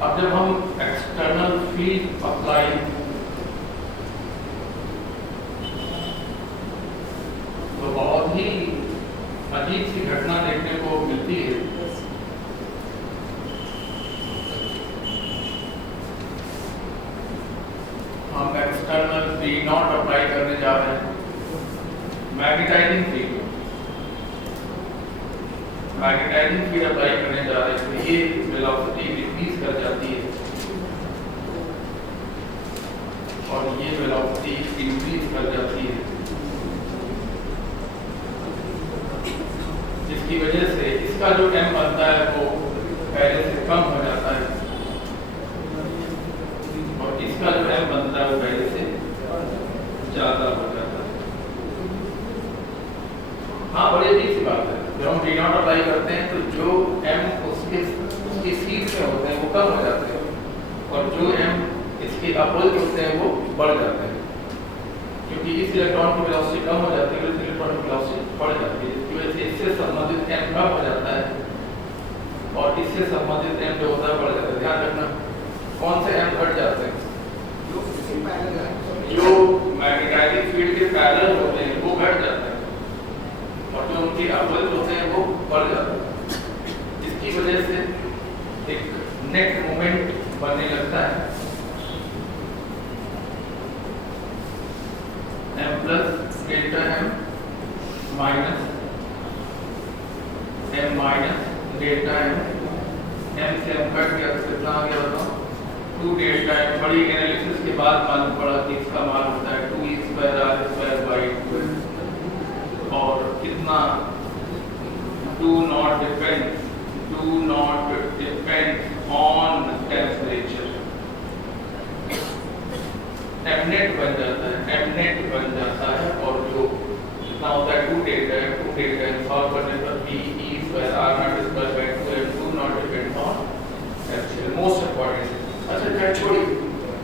अब जब हम एक्सटर्नल फील्ड अप्लाई तो बहुत ही अजीब सी घटना देखने को मिलती है। हम एक्सटर्नल V नॉट अप्लाई करने जा रहे हैं, magnetising field, magnetising field apply करने जा रहे हैं, तो ये वेलोसिटी डिक्रीज कर जाती है और ये वेलोसिटी इंक्रीज कर जाती है, जिसकी वजह से इसका जो m बनता है वो पहले से कम हो जाता है और इसका जो m बनता है वो पहले से ज्यादा हो जाता है। हाँ बड़ी अजीब सी बात है, जब हम V नॉट अप्लाई करते हैं तो जो m उसकी सीट में होते हैं वो कम हो जाते हैं और जो m इसके अपोजिट होते हैं वो बढ़ जाते हैं, क्योंकि इस इलेक्ट्रॉन की वेलोसिटी कम हो जाती है, इस इलेक्ट्रॉन की वेलोसिटी बढ़ जाती है, जिसकी वजह से इससे संबंधित m कम हो जाता है और इससे संबंधित m जो होता है बढ़ जाता है। ध्यान रखना कौन से m घट जाते हैं, जो मैग्नेटाइजिंग फील्ड के पैरेलल होते हैं वो घट जाते हैं और जो उनके अपोजिट होते हैं वो बढ़ जाते हैं, जिसकी वजह से एक नेट मोमेंट बनने लगता है, m plus delta m minus m minus delta m, m से m कट गया तो कितना आ गया बताओ, 2 डेल्टा m। बड़ी एनालिसिस के बाद मालूम पड़ा कि इसका मान होता है 2e square r square by 12 और कितना do not depend on temperature, mnet बन जाता है, mnet बन जाता है और जो कितना होता है 2 डेल्टा m सॉल्व करने पर b e square r not square by 2 m do not depend on temperature. Most important, अच्छा खैर छोड़िए,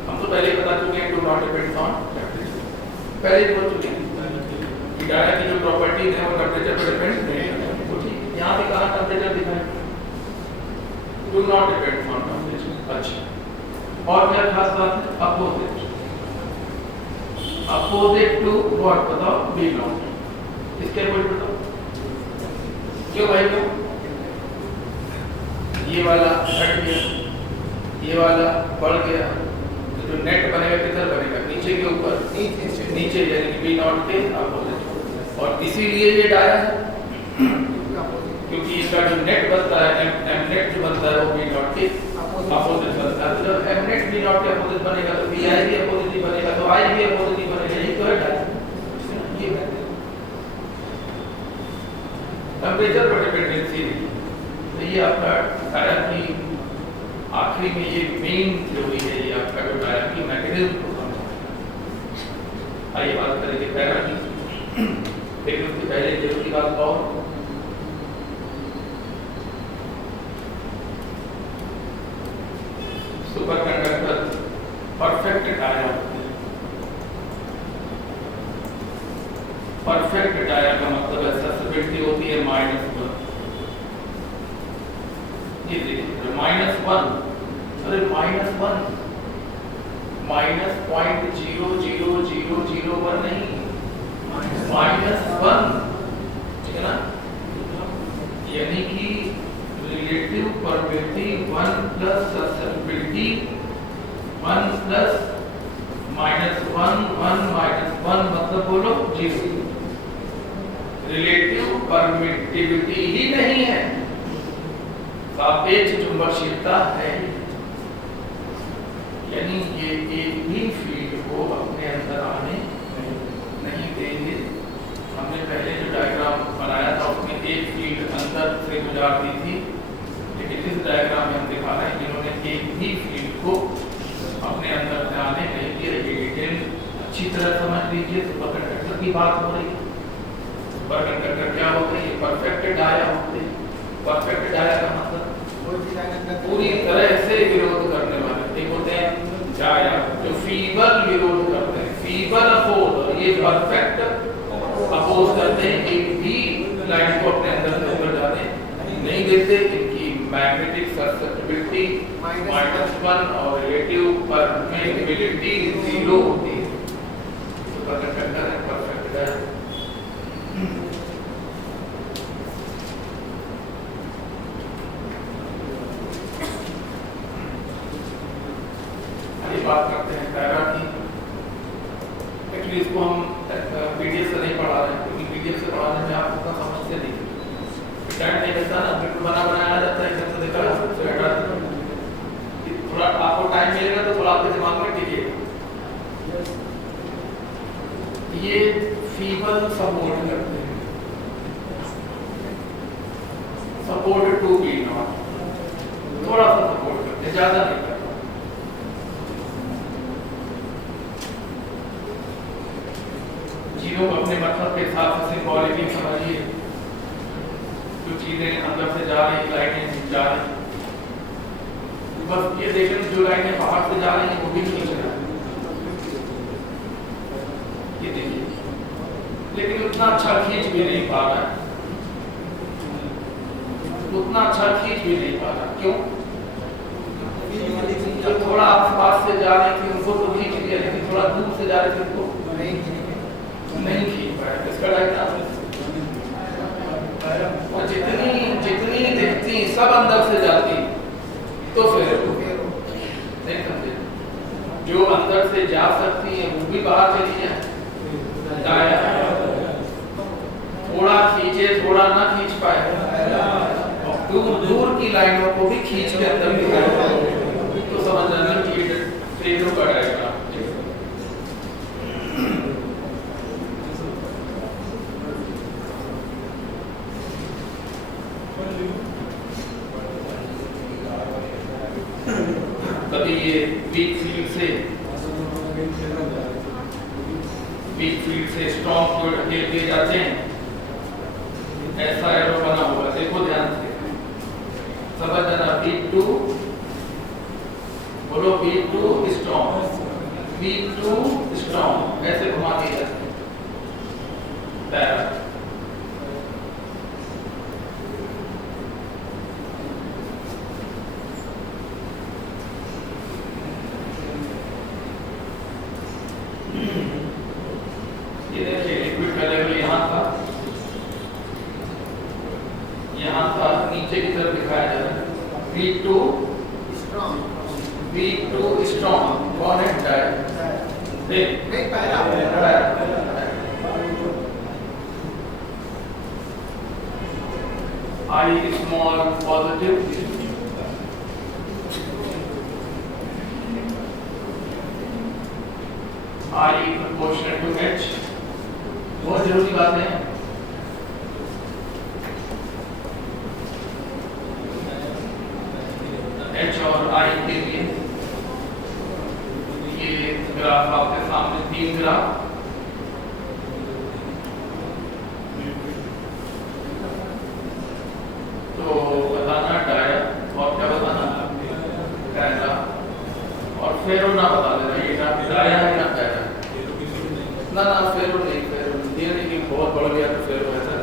हम तो पहले ही बता चुके हैं do not depend on temperature, पहले ही बोल चुके हैं कि डाटा की जो प्रॉपर्टीज है वो टेम्परेचर पर डिपेंड नहीं करती। यहाँ पे कहाँ टेम्परेचर दिखाएं, do not depend on temperature. अच्छा और क्या खास बात है, अपोजिट टू व्हाट बताओ, V नॉट, इसके अपोजिट बताओ क्यों भाई, क्यों ये वाला घट गया ये वाला बढ़ गया, तो जो नेट बनेगा किधर बनेगा, नीचे के ऊपर, नीचे यानी कि V नॉट के अपोजिट, और इसीलिए ये डाया है क्योंकि इसका जो नेट बनता है m नेट जो बनता है वो V नॉट के अपोजिट बनता है। तो जब m नेट V नॉट के अपोजिट बनेगा तो Vi भी अपोजिट ही बनेगा, तो I भी अपोजिट ही बनेगा, यही तो है डाया। ये टेम्परेचर पर डिपेंडेंसी नहीं, तो ये आपका डाया की आखिरी में ये मेन थ्योरी है, ये आपका जो डाया की मैकेनिज्म को समझना। आइए बात करेंगे पैरा की, लेकिन उससे पहले जरूरी बात और सुपर कंडक्टर परफेक्ट डाया होते हैं, ये देखिए -1, अरे -1 -0.00001 नहीं, -1, ठीक है ना। यानी कि relative probability 1 plus susceptibility 1 plus -1 मतलब बोलो 0। रिलेटिव परमिटिविटी ही नहीं है, सापेक्ष चुंबकशीलता है। यानी ये एक भी फील्ड को अपने अंदर आने नहीं देंगे। हमने पहले जो डायग्राम बनाया था उसमें एक फील्ड अंदर से गुजारती थी, लेकिन इस डायग्राम में हम दिखा रहे हैं जिन्होंने एक भी फील्ड को अपने अंदर से आने नहीं दिया। ये डिटेल अच्छी तरह समझ लीजिए। सुपर कंडक्टर की बात हो रही है। सुपर कंडक्टर क्या होते हैं? ये परफेक्ट डाया होते हैं। परफेक्ट डाया का मतलब पूरी तरह से विरोध करने वाले। एक होते हैं डाया जो फीबल विरोध करते हैं, फीबल अपोज, ये परफेक्ट अपोज करते हैं, एक भी लाइन को अपने अंदर से ऊपर जाने नहीं देते। इनकी मैग्नेटिक ससेप्टिबिलिटी -1 और रिलेटिव परमिटिविटी 0 होती है। सुपर कंडक्टर है परफेक्ट डाया। बात करते हैं पैरा की। एक्चुअली इसको हम पीडीएफ से नहीं पढ़ा रहे हैं, क्योंकि पीडीएफ से पढ़ाने में आपको का समस्या नहीं टाइम नहीं मिलता ना, बिल्कुल बनाया जाता है एकदम से दिखा थोड़ा आपको टाइम मिलेगा तो थोड़ा आपके दिमाग में टिकेगा। ये फीबल सपोर्ट करते हैं, सपोर्ट टू बी नॉट, थोड़ा सा सपोर्ट करते हैं, ज्यादा नहीं करते। चीजों को अपने मतलब के हिसाब से सिंबॉलिकली समझिए। जो चीजें अंदर से जा रही, लाइनें जा रही, बस ये देखें जो लाइनें बाहर से जा रही हैं वो भी खींच रहा है, ये देखिए। लेकिन उतना अच्छा खींच भी नहीं पा रहा है, उतना अच्छा खींच भी नहीं पा रहा। क्यों? जब थोड़ा आसपास से जा रही थी उनको तो खींच लिया, लेकिन थोड़ा दूर से जा रही थी उनको नहीं खींच पाया। इसका डायग्राम और जितनी दिखती सब अंदर से जाती तो फिर नहीं समझे। जो अंदर से जा सकती है वो भी बाहर चली जाए, थोड़ा खींचे थोड़ा ना खींच पाए, और दूर की लाइनों को भी खींच के अंदर दिखाए तो समझ जाना कि ट्रेनों का डायग्राम। कभी ये वीक फील्ड से स्ट्रॉन्ग फ्लूइड हटेल दिए जाते हैं, ऐसा एरो बना होगा, देखो ध्यान से समझ जाना। वीक टू बोलो, वीक टू स्ट्रॉन्ग, ऐसे घुमा दिए जाते हैं पैरा। ये देखिए लिक्विड का लेवल यहाँ था, नीचे की तरफ दिखाया जा रहा है। V2 स्ट्रॉन्ग, कौन है? डाया। देख I small positive, I proportional to H। बहुत जरूरी बात है। H और I के लिए ये ग्राफ आपके सामने 3 ग्राफ, तो बताना डाया और क्या बताना पैरा, और फेरो ना बता देना ये ना डाया है ना पैरा। ना फेरो नहीं, ये नहीं कि बहुत बड़ा गया तो फेरो ऐसा,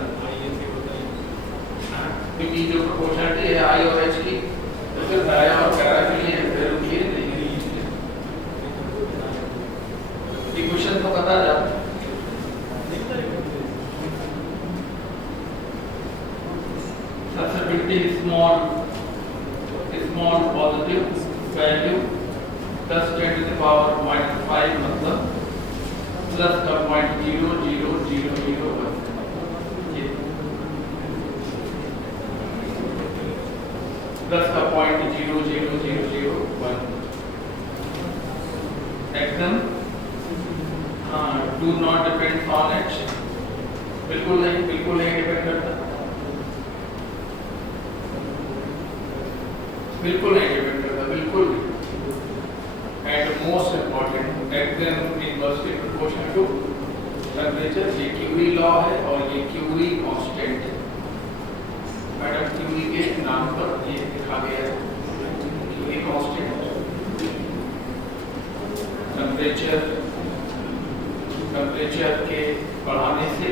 क्योंकि जो प्रोपोर्शनलिटी है I और H की सिर्फ डाया और पैरा के लिए है, फेरो के लिए नहीं। इक्वेशन तो बता जा। Susceptibility small positive value 10⁻⁵ मतलब प्लस का 0.00001, प्लस का 0.00001 एकदम do not depend on H, बिल्कुल नहीं डिपेंड करता, बिल्कुल नहीं डिपेंड करता, बिल्कुल भी। एंड मोस्ट इम्पोर्टेंट एकदम इनवर्सली प्रोपोर्शनल टू टेम्परेचर, ये क्यूरी लॉ है और ये क्यूरी कांस्टेंट है। मैडम क्यूरी के नाम पर ये लिखा गया है, क्यूरी कांस्टेंट टेम्परेचर के बढ़ाने से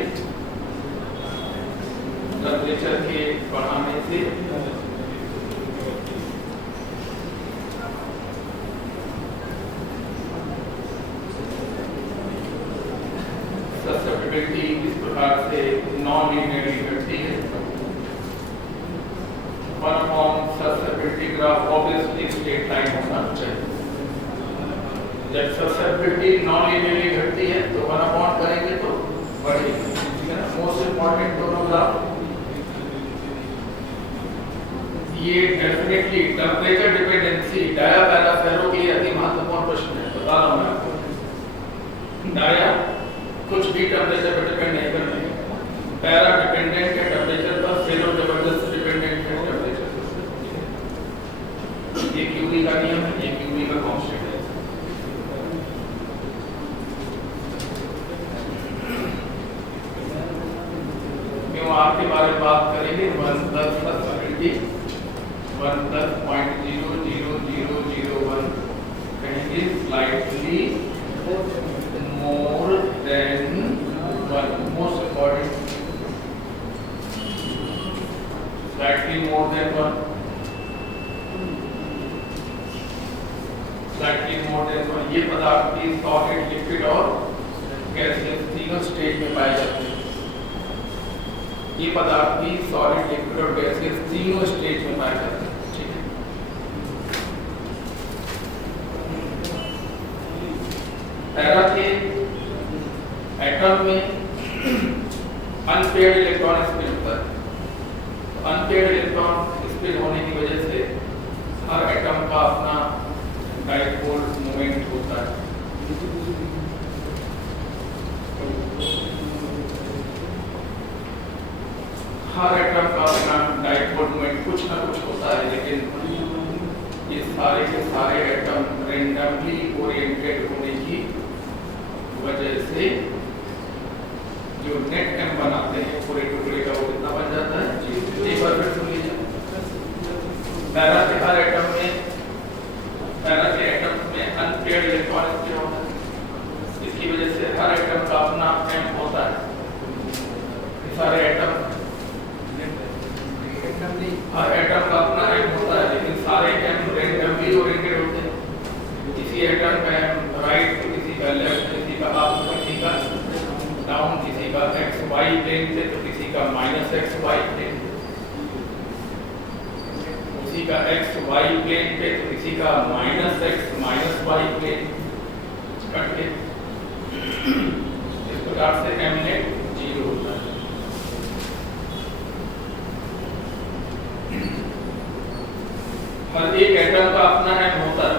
ससेप्टिबिलिटी इस प्रकार से नॉन लीनियरली घटती है। One upon susceptibility graph obviously straight line होना चाहिए। जब ससेप्टिबिलिटी नॉन लीनियरली घटती है तो वन अपॉन करेंगे तो बढ़ेगी, ठीक है ना। मोस्ट इंपॉर्टेंट दोनों ग्राफ ये definitely temperature dependency dia para ferro के लिए अति महत्वपूर्ण प्रश्न है, बता रहा हूं मैं आपको। डाया कुछ भी टेम्परेचर पर डिपेंड नहीं कर रही है, पैरा डिपेंडेंट है टेम्परेचर पर, फेरो जबरदस्त डिपेंडेंट है टेम्परेचर पर। ये क्यूरी का नियम है, ये क्यूरी का कांस्टेंट है। क्यों आपके बारे में बात करेंगे 1 प्लस ससेप्टिबिलिटी 1 प्लस 0.00001 कहेंगे slightly more than 1, most important, slightly more than 1, slightly more than 1। ये पदार्थ भी सॉलिड, लिक्विड और गैसियस तीनों स्टेज में पाए जाते हैं। ये पदार्थ भी सॉलिड, लिक्विड और गैसियस तीनों स्टेज में पाए जाते हैं, ठीक है। पैरा के एटम में अनपेयर्ड इलेक्ट्रॉन स्पिन होता है। अनपेयर्ड इलेक्ट्रॉन स्पिन होने की वजह से हर एटम का अपना डाइपोल मोमेंट होता है। हर एटम का अपना डाइपोल मोमेंट कुछ ना कुछ होता है, लेकिन ये सारे के सारे एटम रेंडमली ओरिएंटेड होने की वजह से जो नेट एम बनाते हैं पूरे टुकड़े का, वो कितना बन जाता है? एक बार फिर सुन लीजिए। पैरा के हर एटम में, पैरा के एटम में अनपेयर्ड इलेक्ट्रॉन स्पिन होता है। इसकी वजह से हर एटम का अपना एम होता है। सारे एटम, हर एटम का अपना एम होता है, लेकिन सारे एम रेंडमली ओरिएंटेड होते हैं। किसी एटम का एम राइट, किसी का लेफ्ट, किसी का अप, किसी का डाउन, किसी का एक्स वाई प्लेन से तो किसी का माइनस एक्स वाई प्लेन, किसी का एक्स वाई प्लेन पे तो किसी का minus X minus Y plane cut के। इस प्रकार से एम नेट 0 होता है। हर एक एटम का अपना एम होता है,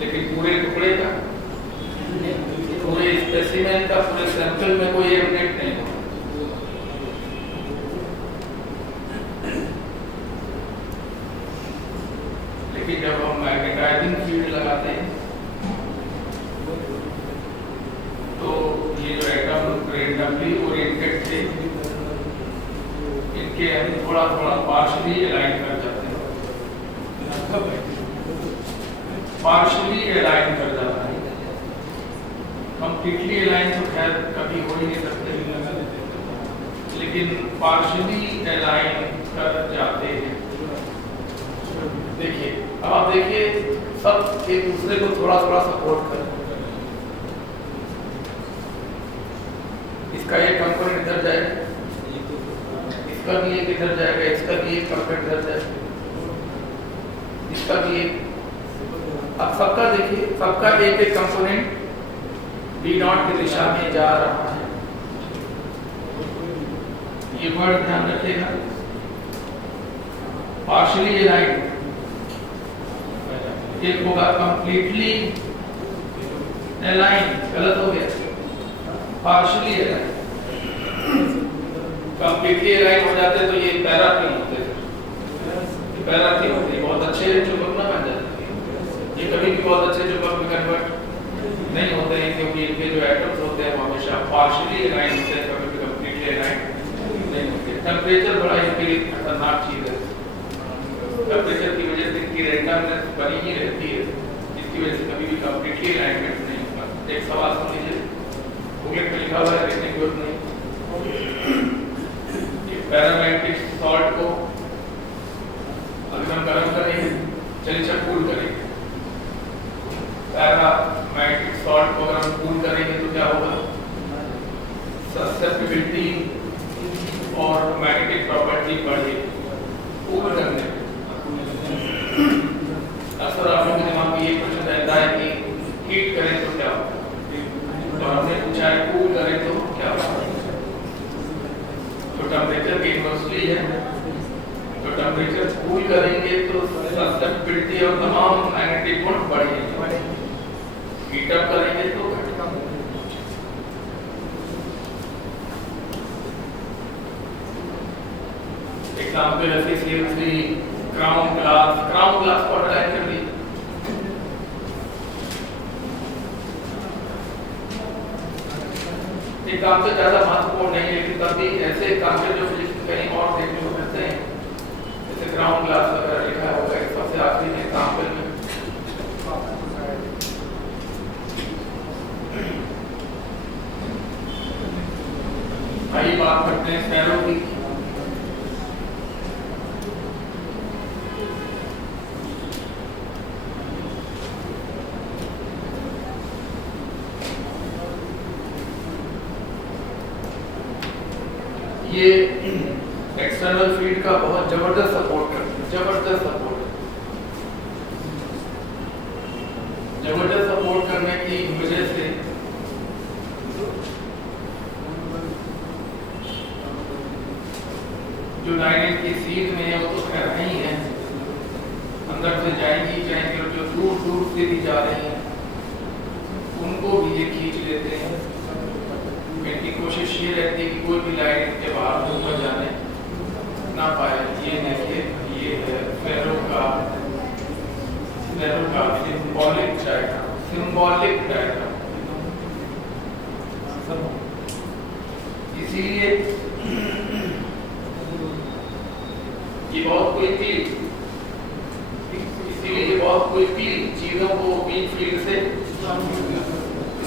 लेकिन पूरे टुकड़े का, पूरे स्पेसिमेन का, पूरे सैंपल में कोई एम नेट नहीं होता। लेकिन जब हम मैग्नेटाइजिंग फील्ड लगाते हैं तो ये जो एटम रेंडमली ओरिएंटेड थे, इनके हम थोड़ा थोड़ा पार्शियली अलाइन कर जाते हैं। पार्शियली अलाइन कर जाता है, कंप्लीटली अलाइन तो खैर कभी हो ही नहीं सकते, लेकिन पार्शियली अलाइन कर जाते हैं। सब एक दूसरे को थोड़ा थोड़ा सपोर्ट करें। इसका एक कंपोनेंट इधर जाएगा, इसका भी एक इधर जाएगा, इसका भी एक कंपोनेंट इधर जाएगा, इसका भी एक। अब सबका देखिए, सबका एक एक कंपोनेंट डी नॉट की दिशा में जा रहा है। ये वर्ड ध्यान रखिएगा। पार्शियली अलाइंड एक होगा कंप्लीटली अलाइन, गलत हो गया। पार्शियली अलाइन, कंप्लीटली अलाइन हो जाते तो ये पैराथीम होते थे। पैराथीम होते बहुत अच्छे चुंबक ना बन जाते, ये कभी भी बहुत अच्छे चुंबक में कन्वर्ट नहीं होते हैं, क्योंकि इनके जो एटम्स होते हैं वो हमेशा पार्शियली अलाइन होते हैं, कभी भी कंप्लीटली अलाइन नहीं होते। टेम्परेचर बड़ा इनके लिए खतरनाक चीज है। टेम्परेचर की वजह से इनकी रैंडमनेस बनी ही रहती है, जिसकी वजह से कभी भी कंप्लीटली अलाइनमेंट नहीं होगा। एक सवाल सुन लीजिए, बुकलेट में लिखा हुआ है, लिखने की जरूरत नहीं। पैरामैग्नेटिक सॉल्ट को अगर हम गर्म करेंगे, चलिए अच्छा कूल करेंगे, पैरामैग्नेटिक सॉल्ट को अगर हम कूल करेंगे तो क्या होगा? ससेप्टिबिलिटी और मैग्नेटिक प्रॉपर्टी बढ़ेगी कूल करने। अक्सर आप लोगों के दिमाग में ये क्वेश्चन रहता है कि हीट करें तो क्या होगा, तो हमने पूछा है कूल करें तो क्या होगा। तो टेम्परेचर की इन्वर्सली है, तो टेम्परेचर कूल करेंगे तो ससेप्टिबिलिटी और तमाम मैग्नेटिक गुण बढ़ेंगे, हीट अप करेंगे तो घटेगा। एग्जाम्पल एफिशिएंसी, क्राउन ग्लास को अंडरलाइन कर दी। एग्जाम्पल ज्यादा महत्वपूर्ण नहीं है, लेकिन तब भी ऐसे एग्जाम्पल जो फिजिक्स में कहीं और देखने को मिलते हैं, जैसे क्राउन ग्लास वगैरह लिखा होगा सबसे आखिरी में एग्जाम्पल में। आइए बात करते हैं स्पैरो की। ये एक्सटर्नल फील्ड का बहुत जबरदस्त सपोर्ट करते हैं, जबरदस्त सपोर्ट करने की वजह से जो लाइनें की सीध में है वो तो खैर नहीं है, अंदर से जाएंगी और जो दूर दूर से भी जा रही हैं उनको भी ये खींच लेते हैं। इनकी कोशिश ये रहती है कि कोई भी लाइन के बाहर ऊपर जाने ना पाए। ये देखिए, ये है स्पैरो का सिंबॉलिक डायग्राम। इसीलिए ये बहुत क्विकली चीजों को वीक फील्ड से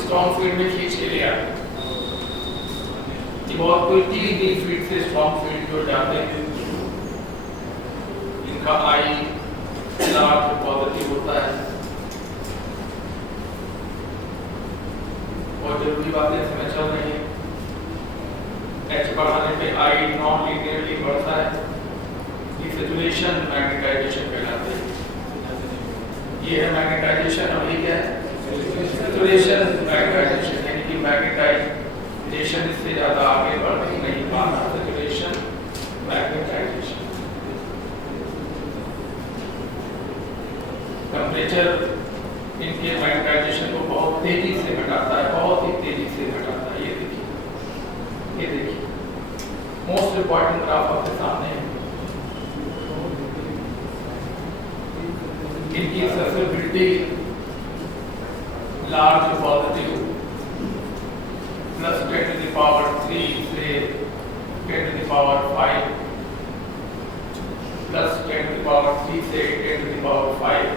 स्ट्रॉन्ग फील्ड में खींच के ले आते हैं। बहुत क्विकली वीक फील्ड से स्ट्रॉन्ग फील्ड जो जाते हैं, इनका आई लार्ज पॉजिटिव होता है। और जरूरी बातें इसमें चल रही है, एच बढ़ाने पे आई नॉन लीनियरली बढ़ता है, ये सैचुरेशन मैग्नेटाइजेशन कहलाते हैं। ये है मैग्नेटाइजेशन और ये क्या है? सैचुरेशन मैग्नेटाइजेशन, यानी कि मैग्नेटाइजेशन इससे ज्यादा आगे बढ़ नहीं पाना। Saturation magnetisation. टेम्परेचर इनके मैग्नेटाइजेशन को बहुत तेजी से घटाता है, बहुत ही तेजी से घटाता है। ये देखिए मोस्ट इंपॉर्टेंट ग्राफ आपके सामने है। इनकी susceptibility large positive plus 10 to the power 3 से 10 to the power 5 plus 10 to the power 3 से 10 to the power 5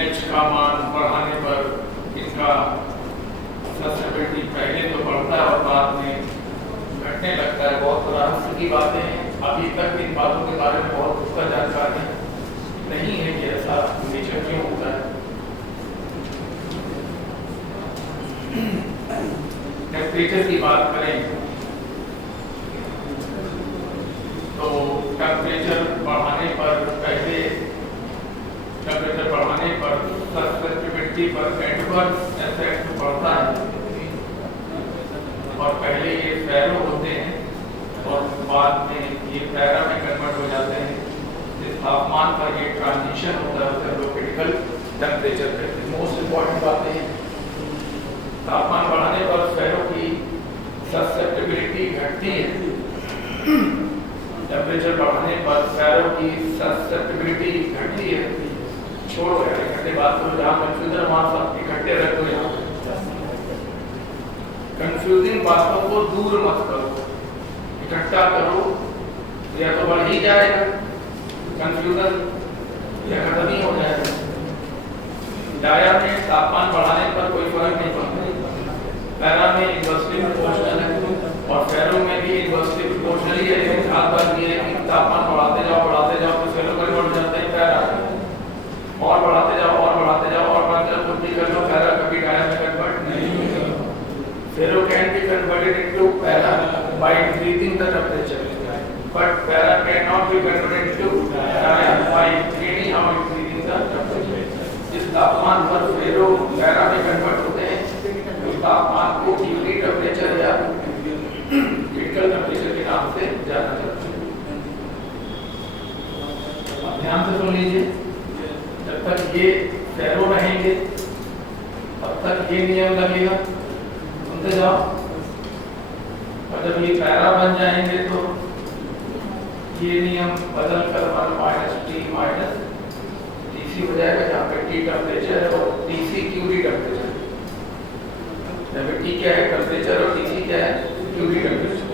H का मान बढ़ाने पर इनका ससेप्टिबिलिटी पहले तो बढ़ता है और बाद में घटने लगता है। बहुत रहस्य की बातें हैं। अभी तक इन बातों के बारे में बहुत पुख्ता जानकारी नहीं है कि ऐसा नेचर क्यों होता है। टेम्परेचर की बात करें तो टेम्परेचर बढ़ाने पर सस्टेनेबिलिटी पर एडवर्स इफेक्ट पड़ता है और पहले ये फेरो होते हैं और बाद में ये पैरा में कन्वर्ट हो जाते हैं। जिस तापमान पर ये ट्रांजिशन होता है उसे लोग क्रिटिकल टेम्परेचर कहते हैं। मोस्ट इम्पॉर्टेंट बातें हैं, तापमान बढ़ाने पर फेरो की सस्टेनेबिलिटी घटती है, टेम्परेचर बढ़ाने पर फेरो की सस्टेनेबिलिटी घटती है। छोड़ो यार इकट्ठे बात करो, जहाँ कंफ्यूजन वहाँ सब इकट्ठे रख दो। यहाँ कंफ्यूजिंग बातों को दूर मत करो, इकट्ठा करो, या तो बढ़ ही जाएगा कंफ्यूजन या खत्म ही हो जाएगा। डाया में तापमान बढ़ाने पर कोई फर्क नहीं पड़ता, पैरा में इन्वर्सली प्रोपोर्शनल है और फेरो में भी इन्वर्सली प्रोपोर्शनल ही है। लेकिन बात ये है कि तापमान बढ़ाते जाओ तो फेरो कन्वर्ट हो जाते हैं पैरा, और बढ़ाते जाओ और मतलब कुछ कर लो, पैरा कभी डाया में कन्वर्ट नहीं होगा। Ferro can be converted into para by increasing the temperature, but para can not be converted into dia by any how increasing the temperature. जिस तापमान पर फेरो पैरा में कन्वर्ट होते हैं उस तापमान को यूनिट टेम्परेचर या क्रिटिकल टेम्परेचर के नाम से जाना जाता है। ध्यान से सुन लीजिए, जब तक ये फेरो रहेंगे तब तक ये नियम लगेगा, सुनते जाओ। और जब ये पैरा बन जाएंगे तो ये नियम बदल कर 1 - T - Tc हो जाएगा, जहाँ पे T टेम्परेचर है और Tc क्यूबी टेम्परेचर। जब T क्या है टेम्परेचर और Tc क्या है क्यूबी टेम्परेचर।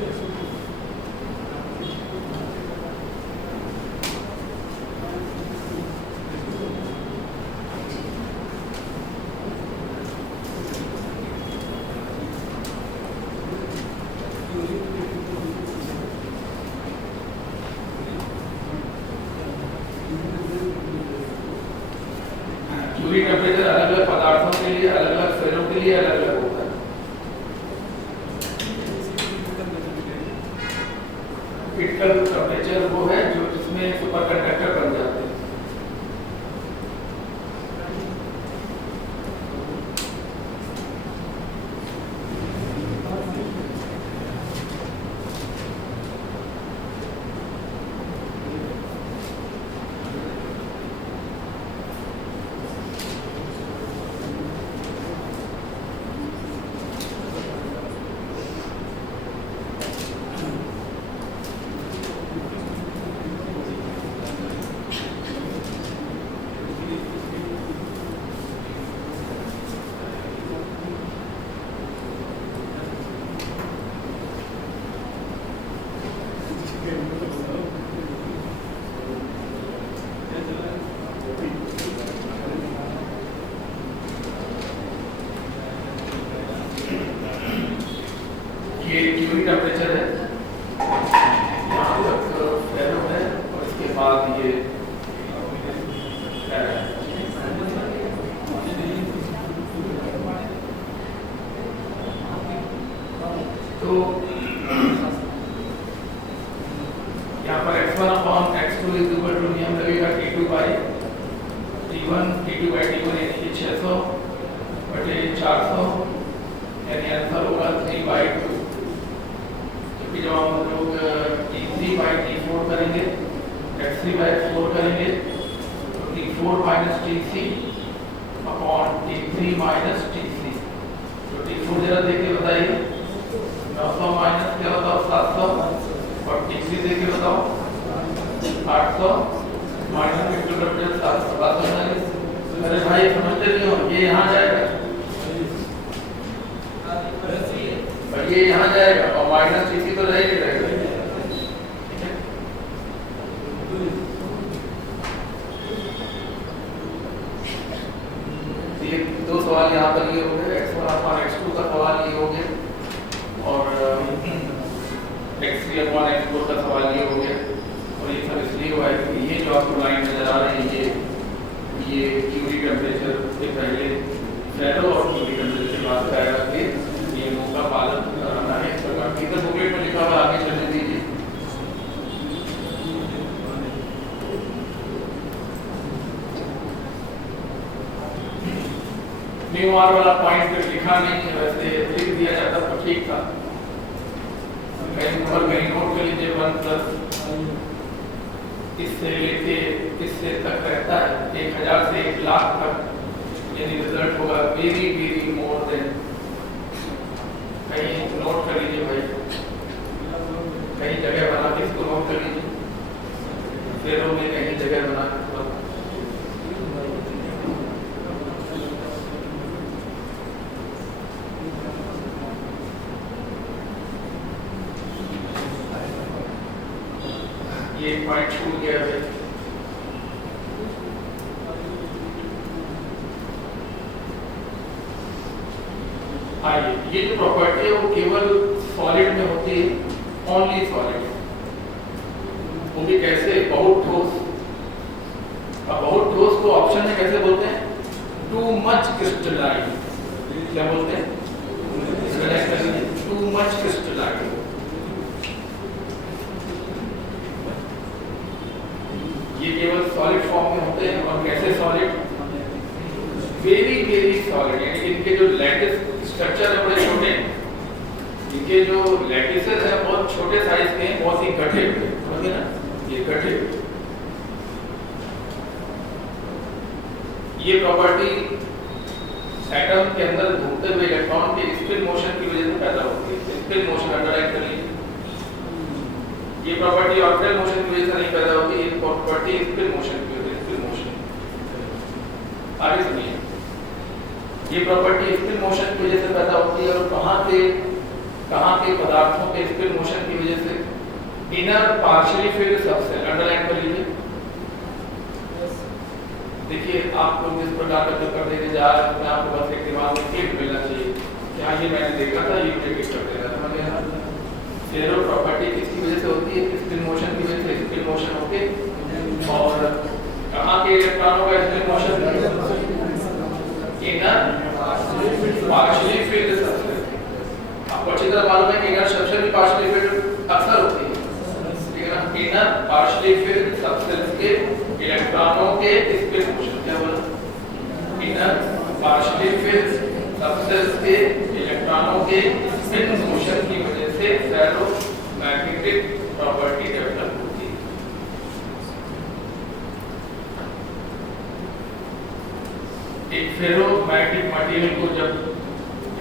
टेम्परेचर अलग अलग पदार्थों के लिए, अलग अलग फेरो के लिए अलग अलग होता है। क्रिटिकल टेम्परेचर वो है जो जिसमें सुपरकंडक्टर बन जाते हैं। ये क्यूबी टेम्परेचर है, यहाँ तक फेरो है और इसके बाद ये तो यहाँ पर x1/x2 इज इक्वल टू नियम लगेगा T2/T1 यानी 600 बटे 400 यानी आंसर होगा 3/2। जब हम लोग T3/T4 करेंगे, x3/x4 करेंगे तो T4 - Tc upon T3 - Tc। तो T4 जरा देख के बताइए, 900 माइनस क्या होता है 700 और Tc देख के बताओ 800 माइनस टेम्परेचर 700। अरे भाई समझते नहीं हो, ये यहाँ जाएगा और ये यहाँ जाएगा और माइनस Tc तो रहेगा। ये दो सवाल यहाँ पर ये हो गए, x1/x2 का सवाल ये हो गया और x3/x4 का सवाल ये हो गया। ये सब इसलिए हुआ है कि ये जो आपको लाइन नजर आ रही है ये क्यूरी टेम्परेचर से पहले शैलो और क्यूरी टेम्परेचर के बाद आएगा कि नियमों का पालन कराना है। इस प्रकार की बुकलेट में लिखा हुआ आगे चलने दीजिए। न्यू आर वाला पॉइंट लिखा नहीं है, वैसे लिख दिया जाता तो ठीक था। कहीं ऊपर कहीं नोट कर लीजिए 1 प्लस इससे लेके इससे तक रहता है 1000 से 1 लाख तक, यानी रिजल्ट होगा वेरी वेरी मोर देन। कहीं नोट कर लीजिए भाई, कहीं जगह बना के इसको नोट कर लीजिए, फेरों में कहीं जगह बना के। ये पॉइंट छूट गया है। आइए, ये जो प्रॉपर्टी है वो केवल सॉलिड में होती है, ओनली सॉलिड, वो भी कैसे, बहुत ठोस। अब बहुत ठोस को ऑप्शन में कैसे बोलते हैं? Too much crystalline. क्या बोलते हैं? Too much crystalline. ये केवल सॉलिड फॉर्म में होते हैं। और कैसे सॉलिड? वेरी वेरी सॉलिड, यानी इनके जो लैटिस स्ट्रक्चर है बड़े छोटे, इनके जो लैटिसेस है बहुत छोटे साइज के हैं, बहुत ही गठे हुए, समझे ना, ये गठे। ये प्रॉपर्टी एटम के अंदर घूमते हुए इलेक्ट्रॉन के स्पिन मोशन की वजह से पैदा होती है। स्पिन मोशन अंडरलाइन कर लीजिए। ये प्रॉपर्टी ऑर्बिटल मोशन की वजह से नहीं पैदा होती, ये प्रॉपर्टी स्पिन मोशन की वजह से, स्पिन मोशन। आगे सुनिए, ये प्रॉपर्टी स्पिन मोशन की वजह से पैदा होती है। और कहाँ के पदार्थों के स्पिन मोशन की वजह से? Inner partially field subshell, underline कर लीजिए। देखिए आप लोग जिस प्रकार का कर देने जा रहे हैं, आपको बस एक दिमाग में क्लिक मिलना चाहिए, क्या ये मैंने देखा था, ये क्लिक कर देना, समझ गए? फेरो प्रॉपर्टी किसकी वजह से होती है? स्पिन मोशन की वजह से। स्पिन मोशन होके और कहाँ के इलेक्ट्रॉनों का spin motion? Inner partially field subshell. आपको अच्छी तरह मालूम है कि इनर सबसेल भी पार्शियली फिल्ड अक्सर होती है, ठीक है ना? इनर पार्शियली फिल्ड सबसेल के इलेक्ट्रॉनों के स्पिन मोशन, क्या बोला? इनर पार्शियली फिल्ड सबसेल के इलेक्ट्रॉनों के स्पिन मोशन की वजह से फेरोमैग्नेटिक प्रॉपर्टी डेवलप होती है। एक फेरोमैग्नेटिक मटेरियल को जब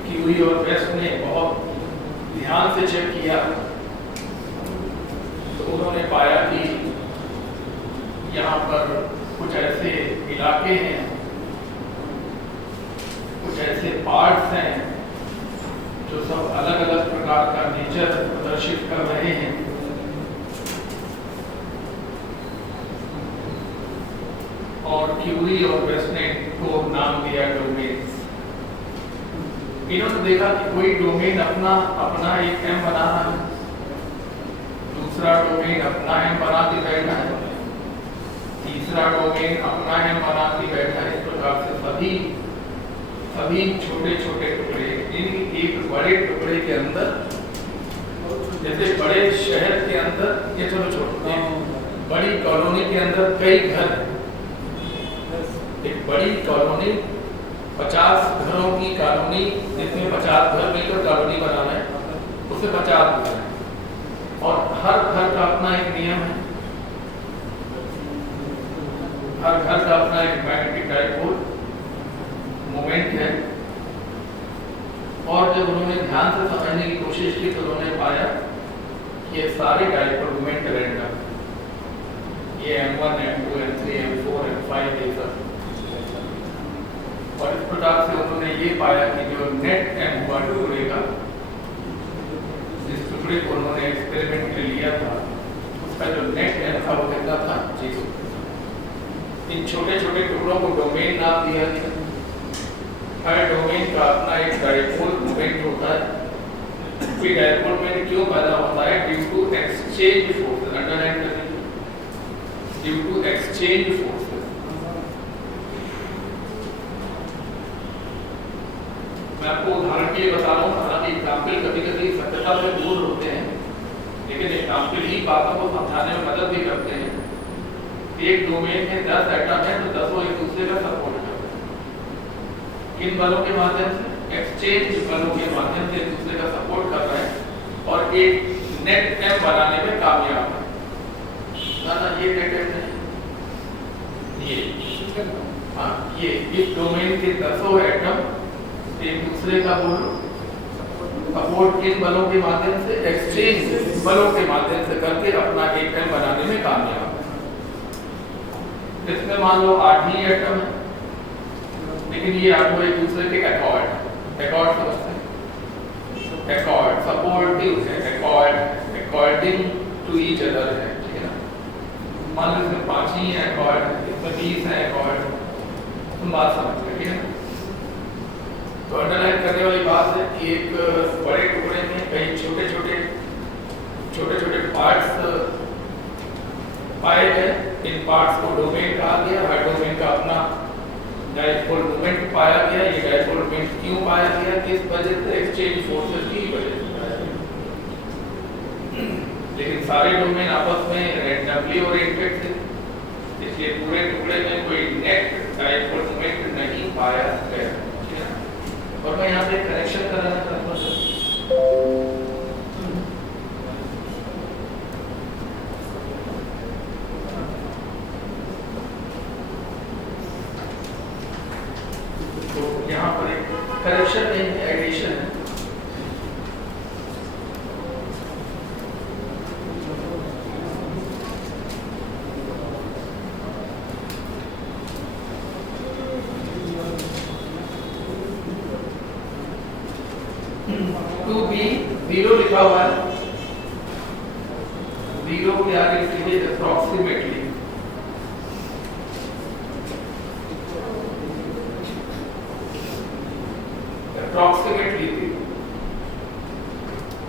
क्यूरी और वेस्ट ने बहुत ध्यान से चेक किया तो उन्होंने पाया कि यहाँ पर कुछ ऐसे इलाके हैं, कुछ ऐसे पार्ट्स हैं जो सब अलग अलग प्रकार का नेचर प्रदर्शित कर रहे हैं। और क्यूरी और वेस्टनेट को नाम दिया डोमेन्स। इन्होंने देखा कि कोई डोमेन अपना एक एम बना रहा है, दूसरा डोमेन अपना एम बना के बैठा है, तीसरा डोमेन अपना एम बना के बैठा है। इस प्रकार से सभी छोटे छोटे टुकड़े इन एक बड़े टुकड़े के अंदर, जैसे बड़े शहर के अंदर, ये चलो छोटे बड़ी कॉलोनी के अंदर कई घर, एक बड़ी कॉलोनी 50 घरों की कॉलोनी, जिसमें 50 घर मिलकर कॉलोनी बनाना है, उससे 50 घर है और हर घर का अपना एक नियम है, हर घर का अपना एक मैग्नेटिक डाइपोल मोमेंट है। और जब उन्होंने ध्यान से समझने की कोशिश की तो उन्होंने पाया कि ये सारे डाइपोल मोमेंट रैंडम, ये M1, M2, M3, M4, M5 ये सब। और इस प्रकार से उन्होंने ये पाया कि जो नेट एम हुआ टुकड़े का, जिस टुकड़े को उन्होंने एक्सपेरिमेंट के लिया था, उसका जो नेट एम था वो कितना था? 0। इन छोटे छोटे टुकड़ों को डोमेन नाम दिया गया। हर डोमेन का अपना एक डाइपोल मोमेंट होता है। कोई डाइपोल मोमेंट क्यों पैदा होता है? Due to exchange force, underline करने। Exchange forces. मैं आपको उदाहरण के लिए बता रहा हूँ, हालांकि एग्जाम्पल कभी कभी सत्यता से दूर होते हैं, लेकिन एग्जाम्पल ही बातों को समझाने में मदद भी करते हैं। एक डोमेन में 10 एटम है तो 10 एक दूसरे का सपोर्ट करते हैं। किन बलों के माध्यम से? एक्सचेंज बलों के माध्यम से एक दूसरे का सपोर्ट कर रहे हैं और एक नेट एम बनाने में कामयाब है। ना ये नेट एम नहीं, ये इस डोमेन के 10 एटम एक दूसरे का सपोर्ट किन बलों के माध्यम से? एक्सचेंज बलों के माध्यम से करके अपना एक एम बनाने में कामयाब है। इसमें मान लो 8 ही एटम है, लेकिन ये 8 एक दूसरे के अकॉर्ड समझते हैं, अकॉर्ड सपोर्टिव है, accord according to each other है, ठीक है ना। मान लो इसमें 5 ही है अकॉर्ड, इसमें 20 है अकॉर्ड, तुम बात समझ गए, ठीक है ना। तो अंडरलाइन करने वाली बात है कि एक बड़े टुकड़े में कई छोटे छोटे पार्ट्स पाए गए। इन पार्ट्स को डोमेन कहा गया। हर डोमेन का अपना डायपोल मोमेंट पाया गया। ये डायपोल मोमेंट क्यों पाया गया? किस वजह से? एक्सचेंज फोर्सेस की वजह से पाया गया। लेकिन सारे डोमेन आपस में रैंडमली ओरिएंटेड थे, इसलिए पूरे टुकड़े में कोई नेट डायपोल मोमेंट नहीं पाया गया। और मैं यहाँ पे कनेक्शन कराना चाहता हूँ। तो यहाँ पर एक करेक्शन नहीं, एडिशन है। टू बी 0 लिखा हुआ है, 0 के आगे लिखिए अप्रॉक्सीमेटली। अप्रॉक्सीमेटली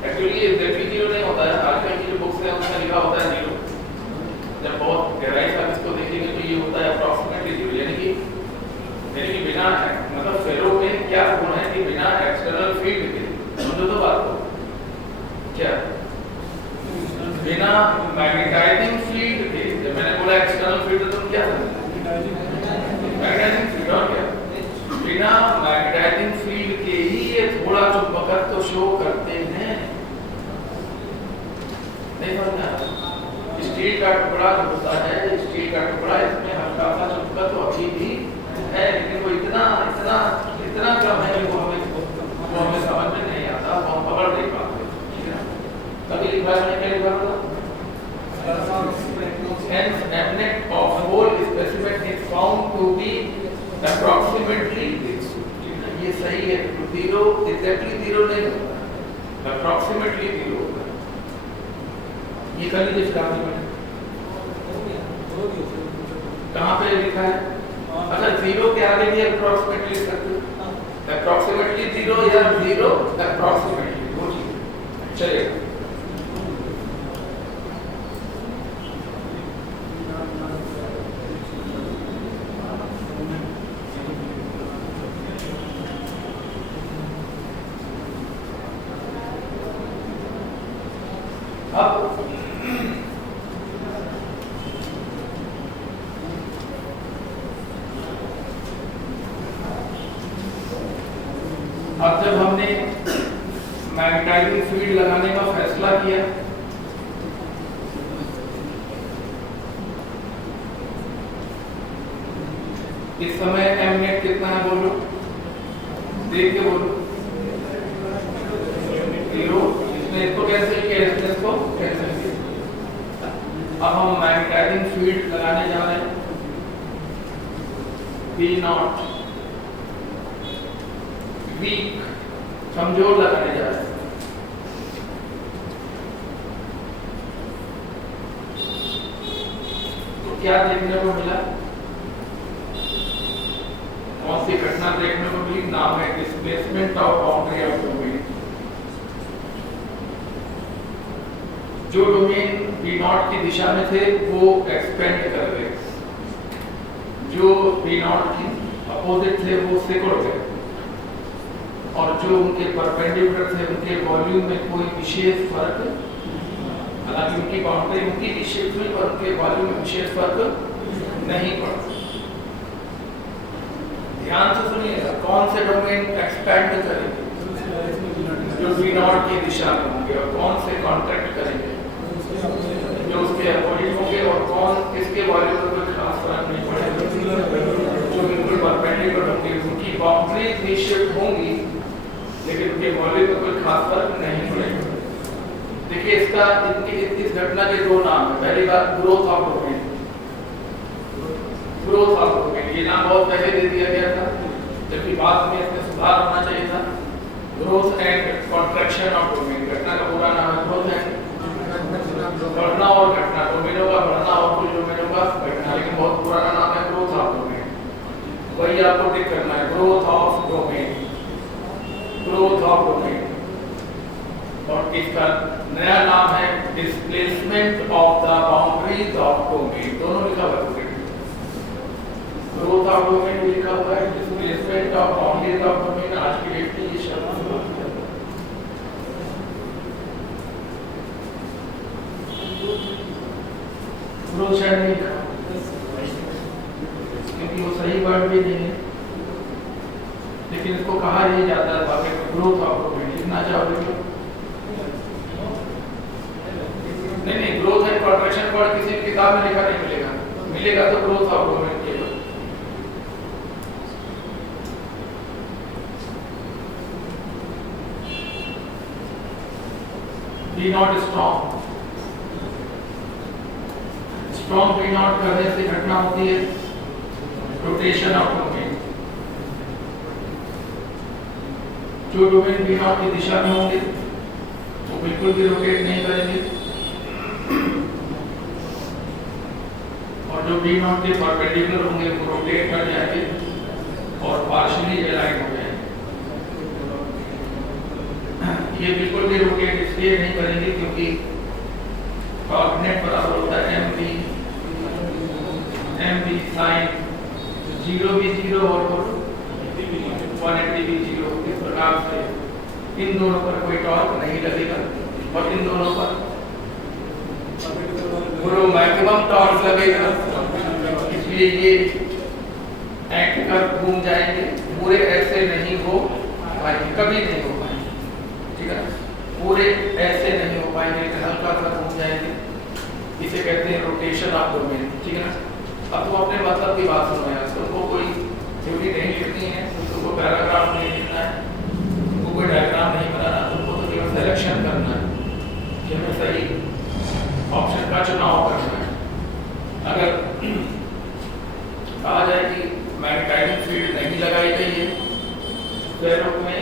एक्चुअली ये एग्जैक्टली 0 नहीं होता है। आजकल की जो बुक्स है उसमें लिखा होता है 0। जब बहुत गहराई से इसको देखेंगे तो ये होता है अप्रॉक्सीमेटली 0, यानी कि बिना, मतलब फेरो में क्या गुण है कि बिना एक्सटर्नल फील्ड के, समझो तो बात को, क्या बिना मैग्नेटाइजिंग फील्ड के। जब मैंने बोला एक्सटर्नल फील्ड तो तुम क्या समझे? Magnetising field. और क्या? बिना मैग्नेटाइजिंग फील्ड के ही ये थोड़ा चुंबकत्व तो शो करते हैं। नहीं समझना? स्टील का टुकड़ा जो होता है, स्टील का टुकड़ा, इसमें हल्का सा चुंबकत्व तो अभी भी है, लेकिन वो इतना कम है कि वो हमें समझ में नहीं आता, वो हम पकड़ नहीं पाते, ठीक है। कभी लिखा है क्या लिखा था? Hence, magnet of whole specimen is found to be approximately this. ये सही है, 0 exactly 0 नहीं होता, approximately 0 होता है। ये कर लीजिए कहाँ पे लिखा है? अच्छा, 0 के आगे भी अप्रॉक्सीमेटली लिख सकते हो, अप्रॉक्सीमेटली 0 या 0 अप्रॉक्सीमेटली, वो ठीक चलेगा। अब जब हमने मैग्नेटाइजिंग फील्ड लगाने का फैसला किया, इस समय एम नेट कितना है बोलो, देख के बोलो। 0। इसने इसको कैंसिल किया, इसने इसको कैंसिल किया। अब हम मैग्नेटाइजिंग फील्ड लगाने जा रहे हैं, B0 वीक, कमजोर लगाने जा रहे हैं। तो क्या देखने को मिला? कौन सी घटना देखने को मिली? नाम है displacement of boundary of domain. जो डोमेन B0 की दिशा में थे वो एक्सपेंड कर गए, जो बी नॉट की अपोजिट थे वो सिकुड़ गए और जो उनके परपेंडिकुलर थे उनके वॉल्यूम में कोई विशेष फर्क, हालांकि उनकी बाउंड्री उनकी भी शिफ्ट हुई पर उनके वॉल्यूम में विशेष फर्क नहीं पड़ा। ध्यान से सुनिएगा, कौन से डोमेन एक्सपेंड करेंगे जो बी नॉट की दिशा में होंगे और कौन से कॉन्ट्रैक्ट करेंगे जो उसके अपोजिट होंगे और कौन इसके वॉल्यूम में कोई खास फर्क नहीं पड़ेगा जो बिल्कुल परपेंडिकुलर होंगे, उनकी बाउंड्री भी शिफ्ट होंगी लेकिन उनके वॉल्यूम में कोई खास फर्क नहीं पड़ेगा। देखिए इसका इस घटना के दो नाम है। पहली बात growth of domain, growth of domain ये नाम बहुत पहले दे दिया गया था जबकि बाद में इसमें सुधार होना चाहिए था। Growth and contraction of domain, घटना का पूरा नाम है ग्रोथ एंड, बढ़ना और घटना, डोमेनों का बढ़ना और कुछ डोमेनों का घटना, लेकिन बहुत पुराना नाम है ग्रोथ ऑफ डोमेन। वही आपको टिक करना है, growth of domain, growth of domain. और इसका नया नाम है displacement of the boundaries of domain, दोनों लिखा हुआ है। ग्रोथ ऑफ डोमेन भी लिखा हुआ है, displacement of boundaries of domain आज की डेट में ये शब्द ग्रोथ शायद नहीं लिखा क्योंकि वो सही वर्ड भी नहीं है, लेकिन इसको कहा यही जाता है वाकई में ग्रोथ ऑफ डोमेन। लिखना चाहोगे तो नहीं, ग्रोथ एंड कॉन्ट्रैक्शन वर्ड किसी भी किताब में लिखा नहीं मिलेगा, मिलेगा तो ग्रोथ ऑफ डोमेन केवल। B naught strong, strong B naught करने से घटना होती है रोटेशन ऑफ डोमेन। जो डोमेन बी नॉट की दिशा में होंगे वो बिल्कुल भी रोटेट नहीं करेंगे और जो बी नॉट के परपेंडिकुलर होंगे वो रोटेट कर जाएंगे और पार्शियली अलाइन हो जाएंगे। ये बिल्कुल भी रोटेट इसलिए नहीं करेंगे क्योंकि कोऑर्डिनेट बराबर होता है एम बी साइन 0 भी 0 और 180 भी 0। इस प्रकार से इन दोनों पर कोई टॉर्क नहीं लगेगा और इन दोनों पर पूरा मैक्सिमम टॉर्क लगेगा, इसलिए ये एक्ट कर घूम जाएंगे, पूरे ऐसे नहीं हो पाएंगे, कभी नहीं हो पाएंगे, ठीक है, पूरे ऐसे नहीं हो पाएंगे, हल्का सा घूम जाएंगे। इसे कहते हैं रोटेशन ऑफ डोमेन, ठीक है ना। अब तो अपने मतलब की बात सुनो यार, तुमको कोई ड्यूटी नहीं लिखनी है, तुमको पैराग्राफ नहीं लिखना है, तुमको कोई डायग्राम नहीं बनाना, तुमको तो केवल सिलेक्शन करना है कि हमें सही ऑप्शन का चुनाव करना है। अगर कहा जाए कि मैग्नेटाइजिंग फील्ड नहीं लगाई गई है स्क्वायर में,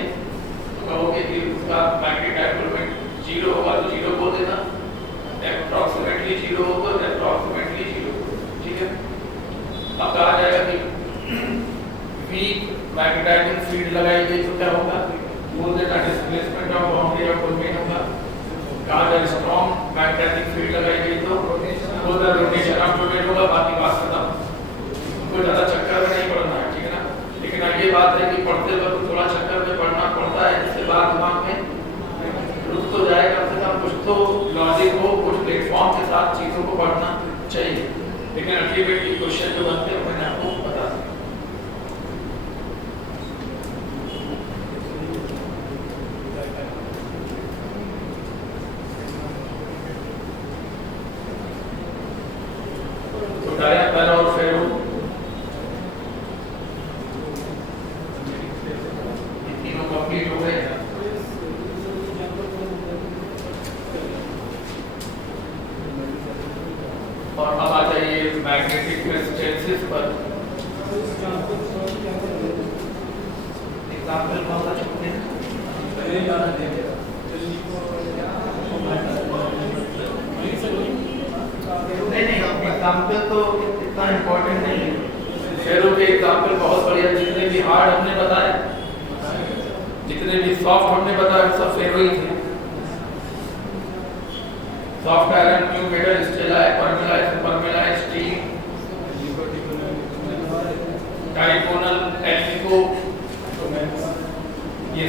तो कहोगे कि उसका मैग्नेटिक डायपोल 0 होगा तो 0 बोल देना, अप्रॉक्सीमेटली 0 होगा तो अप्रॉक्सीमेटली 0, ठीक है। अब कहा जाएगा कि वीक मैग्नेटाइजिंग फील्ड लगाई गई तो क्या होगा, बोल देना displacement of boundary of domain होगा। कहा जाए स्ट्रॉन्ग मैग्नेटिक फील्ड लगाई गई तो रोटेशन ऑफ डोमेन होगा। बाकी बात खत्म, कोई ज़्यादा चक्कर में नहीं पड़ना है, ठीक है ना। लेकिन ये बात है कि पढ़ते वक्त थोड़ा चक्कर में पढ़ना पड़ता है, जिससे बाद दिमाग में रुक तो जाए, कम से कम कुछ तो लॉजिक हो, कुछ प्लेटफॉर्म के साथ चीज़ों को पढ़ना चाहिए। लेकिन अल्टीमेटली क्वेश्चन जो बनते हैं मैंने आपको बता दिया। तो डाया पैरा और फेरो तीनों कंप्लीट हो गए। और अब आ जाइए मैग्नेटिक रेजिस्टेंसेस पर। एग्जाम्पल कौन सा चुनते हैं? नहीं, एग्जाम्पल तो इतना इम्पोर्टेंट नहीं है। फेरो के एग्जाम्पल बहुत बढ़िया, जितने भी हार्ड हमने बताए, जितने भी सॉफ्ट हमने बताया, सब फेरो ही थे। Soft iron, tube metal, stalloy, permalloy, supermalloy, steel,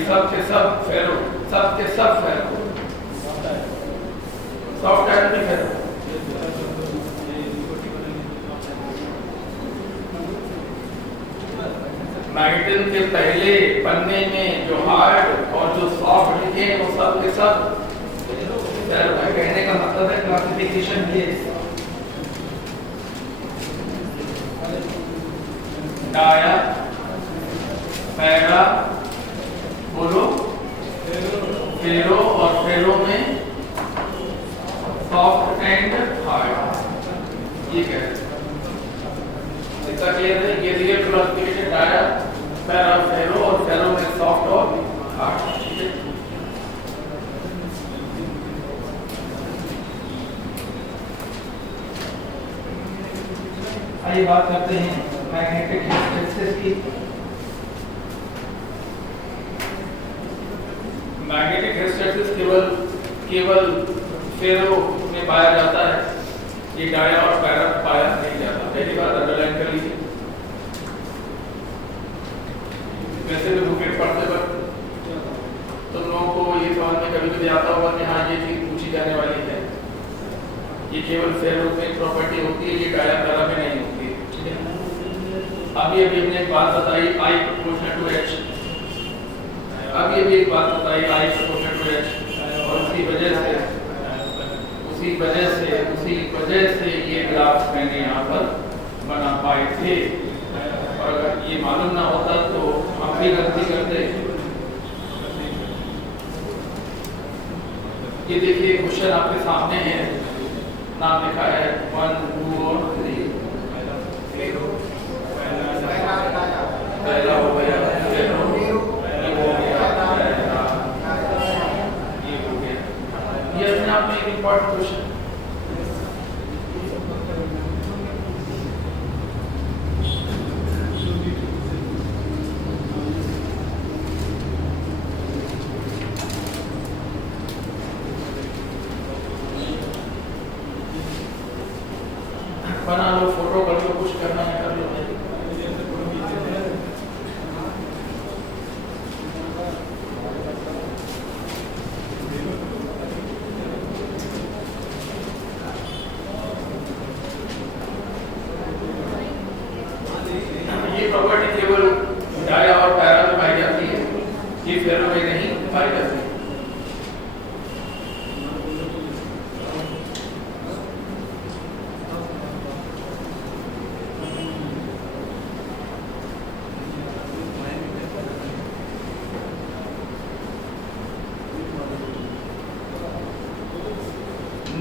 सब के सब फेरो, सब के सब फेरो, सॉफ्ट आयरन भी फेरो। मैग्नेटिज्म के पहले पन्ने में जो हार्ड और जो सॉफ्ट लिखे हैं वो सब के सब फेरो है। कहने का मतलब है क्लासिफिकेशन ये डाया, पैरा, बोलो, फेरो और फेरो में सॉफ्ट एंड हार्ड, ये कह रहे हैं। इसका क्लियर है? ये रियल क्लासिफिकेशन डाया, पैरा, फेरो और फेरो में सॉफ्ट और हार्ड। आइए बात करते हैं मैग्नेटिक हिस्टैरिसीस की। मैग्नेटिक हिस्टैरिसीस केवल फेरो में पाया जाता है, ये डाया और पैरा में पाया नहीं जाता। पहली बात अंडरलाइन कर लीजिए। वैसे भी बुकेट पढ़ते वक्त तुम लोगों को ये समझ में कभी कभी आता होगा कि हाँ ये चीज पूछी जाने वाली है। ये केवल फेरो में प्रॉपर्टी होती है, ये डाया पैरा में नहीं होती। अभी हमने एक बात बताई I प्रोपोर्शनल टू H, अभी एक बात बताई I प्रोपोर्शनल टू H, और उसी वजह से ये ग्राफ मैंने यहाँ पर बना पाए थे। और अगर ये मालूम ना होता तो हम भी गलती करते। ये देखिए क्वेश्चन आपके सामने है, नाम लिखा है 1, 2 और 3। पहला हो गया, ये हो गया, ये हो गया। ये अपने आप में एक इम्पोर्टेंट क्वेश्चन। बना लो, फोटो कर लो, कुछ करना है कर लो। ये प्रॉपर्टी केवल डाया और पैरा में पाई जाती है, ये फेरो में नहीं पाई जाती।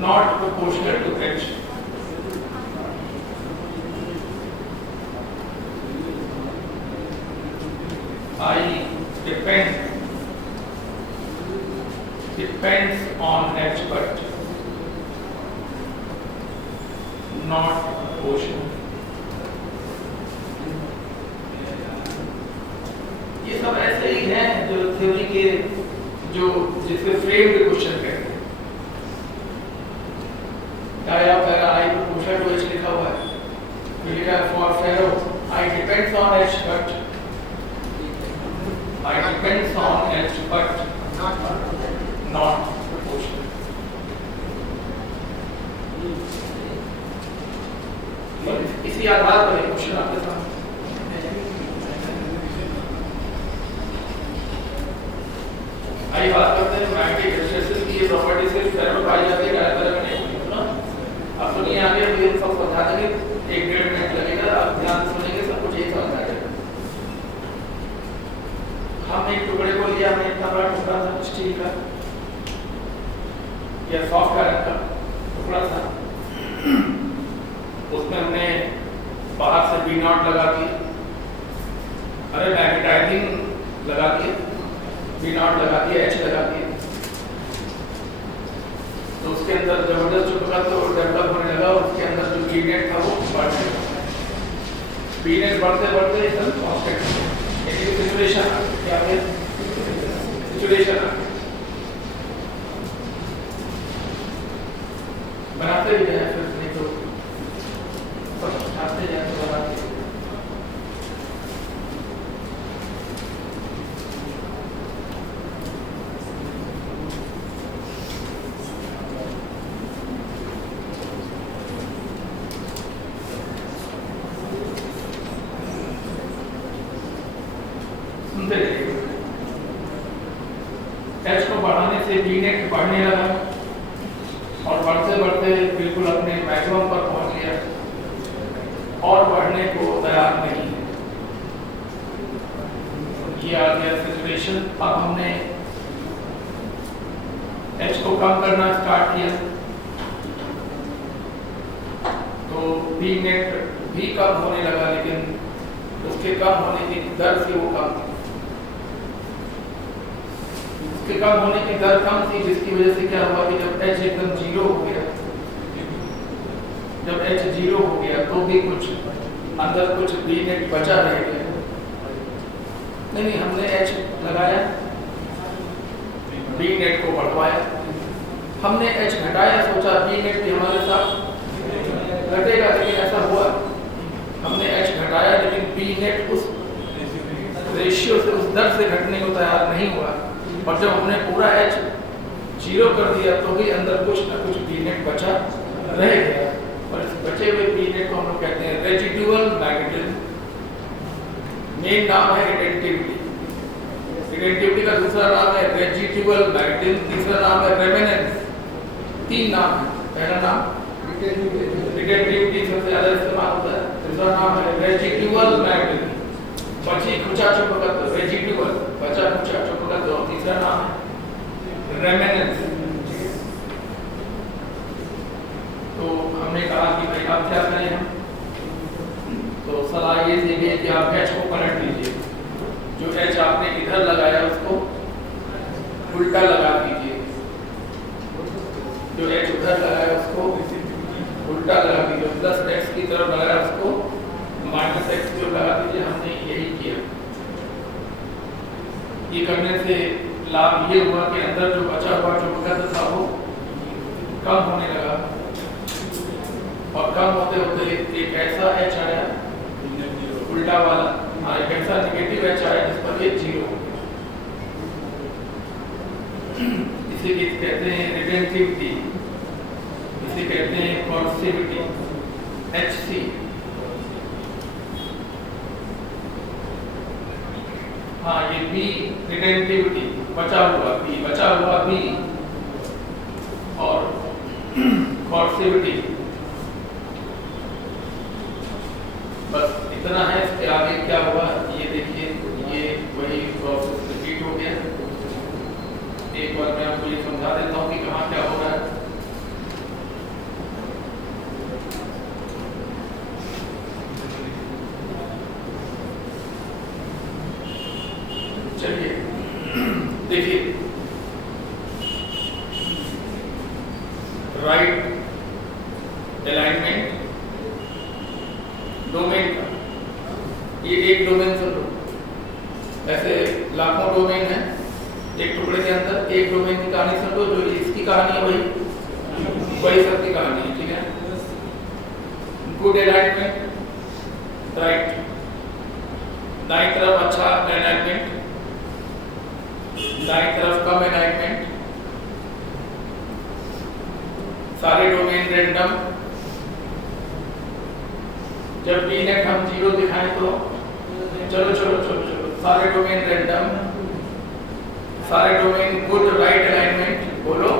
Not proportional to H. I depends on H but not proportional. ये सब ऐसे ही हैं जो थ्योरी के जो जिसके फ्रेम्ड क्वेश्चन कहते हैं। Dia para I proportional to H लिखा हुआ है, ये लिखा है for ferro I depends on H but I depends on H but not proportional. इसी आधार पर क्वेश्चन आपके सामने। आइए बात करते हैं मैग्नेटिक हिस्टैरिसीस की। ये प्रॉपर्टी सिर्फ फेरो में पाई जाती है, डाया पैरा में नहीं होती। अब सुनिए आगे, अभी हम सब समझा देंगे, 1-1.5 मिनट लगेगा। आप ध्यान सुनेंगे, सब कुछ एक समझ आ जाएगा। हम एक टुकड़े को लिया, हमने इतना बड़ा टुकड़ा था स्टील का या सॉफ्ट आयरन का टुकड़ा था, उसमें हमने बाहर से बी नॉट लगा दिया, अरे मैग्नेटाइजिंग लगा दिया, बी नॉट लगा दिया, एच लगा दिया, तो उसके अंदर जबरदस्त चुपका तो डेवलप होने लगा। उसके अंदर जो बी नेट था वो बढ़ने लगा। बी नेट बढ़ते बढ़ते एकदम कांस्टेंट एक सिचुएशन आ गई। क्या है सिचुएशन आ गई। बनाते ही जाए, फिर नहीं तो सब आते जाए तो बनाते। वी नेट बढ़ने लगा और बढ़ते बढ़ते बिल्कुल अपने मैक्सिमम पर पहुंच गया और बढ़ने को तैयार नहीं है। ये आ गया सिचुएशन। अब हमने एच को कम करना स्टार्ट किया तो वी नेट भी कम होने लगा, लेकिन उसके कम होने की दर से वो कम, उसके कम होने की दर कम थी, जिसकी वजह से क्या हुआ कि जब एच एकदम जीरो हो गया, जब एच जीरो हो गया तो भी कुछ अंदर कुछ वी नेट बचा रह गया। नहीं, हमने एच लगाया, वी नेट को बढ़वाया, हमने एच घटाया, सोचा वी नेट भी हमारे साथ घटेगा, लेकिन ऐसा हुआ हमने एच घटाया लेकिन वी नेट उस रेशियो से, उस दर से घटने को तैयार नहीं हुआ। और जब हमने पूरा एच जीरो कर दिया तो भी अंदर कुछ ना कुछ वी नेट बचा रह गया, और इस बचे हुए वी नेट को हम लोग कहते हैं रेजिडुअल मैग्नेटिज्म। मेन नाम है रिटेंटिविटी, रिटेंटिविटी का दूसरा नाम है रेजिडुअल मैग्नेटिज्म, तीसरा नाम है रेमेनेंस। तीन नाम है। पहला नाम रिटेंटिविटी सबसे ज्यादा इस्तेमाल होता है, दूसरा नाम है रेजिडुअल मैग्नेटिज्म, बची खुचा चुपकत्व, रेजिडुअल बचा खुचा चुपकत्व, और तीसरा नाम है रेमेनेंस। तो हमने कहा कि भाई आप क्या करें हम, तो सलाह ये देंगे कि आप एच को पलट लीजिए, जो एच आपने इधर लगाया उसको उल्टा लगा दीजिए, जो एच उधर लगाया उसको उल्टा लगा दीजिए, प्लस एक्स की तरफ लगाया उसको माइनस एक्स की तरफ लगा दीजिए। हमने यही किया। ये करने से लाभ ये हुआ कि अंदर जो बचा हुआ चुंबकत्व था वो कम होने लगा, और कम होते होते एक ऐसा एच आया उल्टा वाला, एक ऐसा नेगेटिव एच आया जिस पर ये जीरो हो गया। इसे कहते हैं रिटेंटिविटी, इसे कहते हैं कॉन्सिविटी, HC। हाँ, ये बी रिटेंटिविटी, बचा हुआ बी, और कॉन्सिविटी। बस इतना है। इसके आगे क्या हुआ ये देखिए, ये वही प्रोसेस रिपीट हो गया। एक बार मैं आपको ये समझा देता हूँ कि कहाँ क्या हो रहा है। चलिए देखिए, राइट अलाइनमेंट डोमेन का, ये एक डोमेन सुन लो, ऐसे लाखों डोमेन है एक टुकड़े के अंदर। एक डोमेन की कहानी सुन लो, जो इसकी कहानी है वही सबकी कहानी है, ठीक है। गुड अलाइनमेंट, राइट, दाईं तरफ अच्छा अलाइनमेंट, दाईं तरफ कम अलाइनमेंट, सारे डोमेन रेंडम। जब वी नेट हम जीरो दिखाएं तो चलो सारे डोमेन रेंडम, सारे डोमेन गुड राइट अलाइनमेंट, बोलो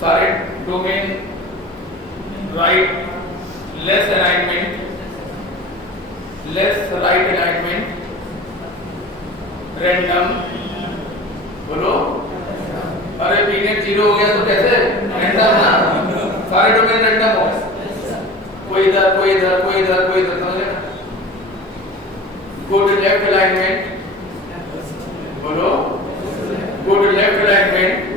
सारे domain right less alignment, less right alignment, random, बोलो। अरे वी नेट जीरो हो गया तो कैसे, रेंडम ना, सारे डोमेन रेंडम हो, कोई इधर कोई इधर कोई इधर कोई इधर, समझे ना। गुड लेफ्ट अलाइनमेंट, बोलो गुड लेफ्ट अलाइनमेंट,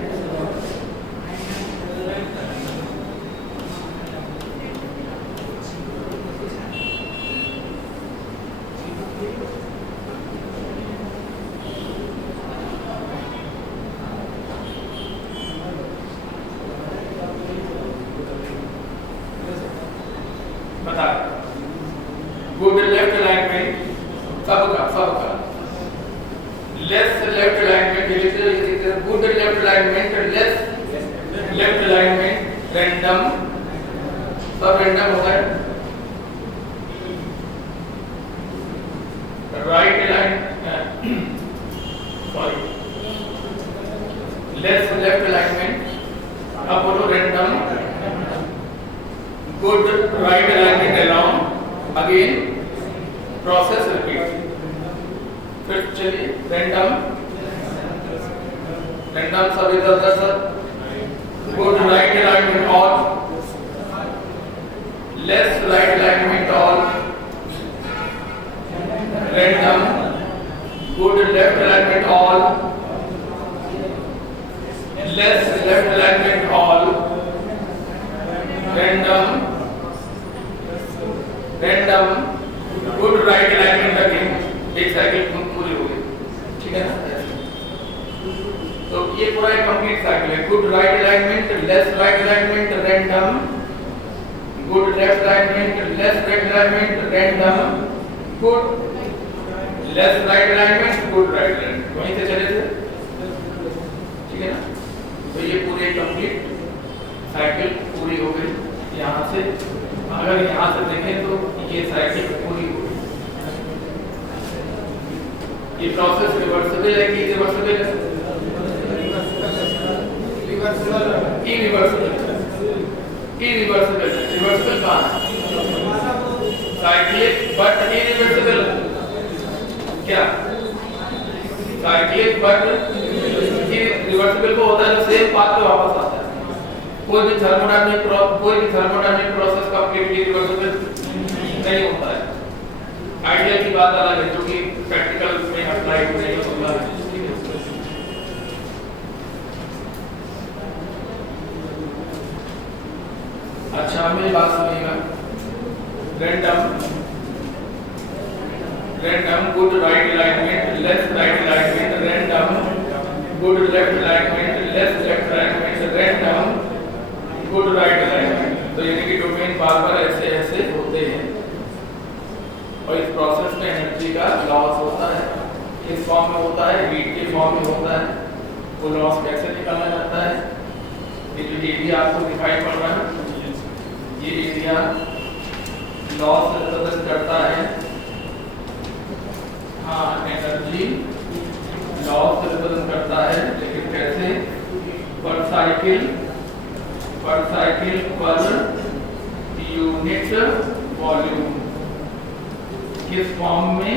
बता गुड लेफ्ट अलाइनमेंट सबका less left alignment, good left alignment, less left alignment, random, सब रेंडम होता है। Right align, sorry, less left alignment, अब बोलो random good right alignment along, again process repeat. फिर चलिए रैंडम सब इधर sir, good right alignment all, less right alignment all, random good left alignment all, less left alignment all, random good right alignment again. एक साइकिल पूरी हो गई, ठीक है ना। तो ये पूरा एक कंप्लीट साइकिल है। Good right alignment, less right alignment, random good left alignment, less left alignment, random good less right alignment, good right alignment. वहीं से चले थे, ठीक है ना। तो ये पूरी कंप्लीट साइकिल पूरी हो गई। यहाँ से अगर यहाँ से देखें तो ये साइकिल पूरी हो गई। ये प्रोसेस रिवर्सिबल है कि इरिवर्सिबल है? इरिवर्सिबल। रिवर्सिबल कहाँ है? Cyclic but irreversible. क्या साइक्लिक बट रिवर्सिबल को होता है जो सेम पाथ पे वापस आता है। कोई भी थर्मोडायनामिक प्रोसेस कंप्लीटली रिवर्सिबल नहीं होता है। आइडिया की बात अलग है, जो कि प्रैक्टिकल में अप्लाई नहीं होता है। अच्छा मेरी बात सुनिएगा। Random good right alignment, less right alignment, random good left alignment, less left alignment, random good right alignment. तो यानी कि डोमेन बार बार ऐसे ऐसे होते हैं और इस प्रोसेस में एनर्जी का लॉस होता है। किस फॉर्म में होता है? हीट के फॉर्म में होता है। वो लॉस कैसे निकाला जाता है? ये जो एरिया आपको दिखाई पड़ रहा है, ये एरिया लॉस रिप्रेजेंट करता है, हाँ एनर्जी लॉस रिप्रेजेंट करता है। लेकिन कैसे? पर साइकिल पर यूनिट वॉल्यूम। किस फॉर्म में?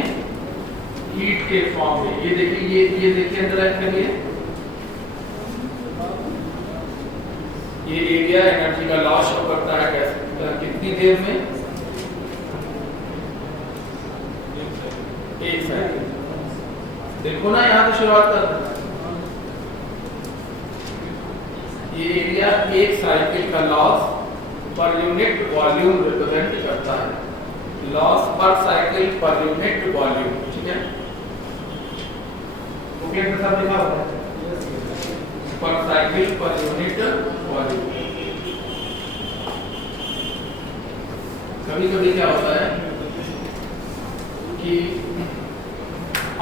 हीट के फॉर्म में। ये देखिए, ये देखिए अंडरलाइन करिए। ये एरिया एनर्जी का लॉस शो करता है कैसे, कितनी देर में? एक सेकंड। देखो ना, यहाँ से शुरुआत करते हैं। ये एरिया एक साइकिल का loss per unit volume represent करता है। लॉस पर साइकिल पर यूनिट वॉल्यूम, ठीक है। बुकलेट में सब लिखा हुआ है, पर साइकिल पर यूनिट वॉल्यूम। कभी कभी क्या होता है कि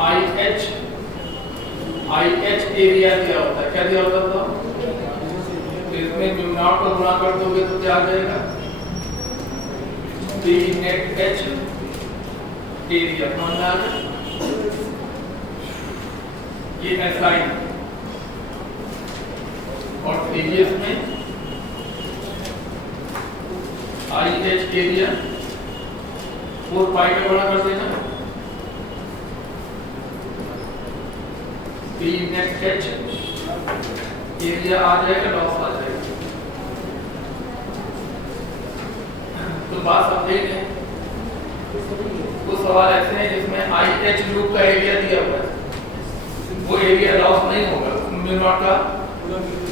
IH एरिया दिया होता है। क्या दिया होता था? इसमें म्यू नॉट को गुणा कर दोगे तो क्या आ जाएगा? B net H area. समझ आ गया? ये SI और प्रीवियस में IH एरिया 4 पाई में गुणा कर देना। B नेट H एरिया आ जाएगा, लॉस आ जाएगा। तो बात समझेंगे। वो सवाल ऐसे हैं जिसमें IH लूप का एरिया दिया हुआ है, वो एरिया लॉस नहीं होगा। म्यू नॉट का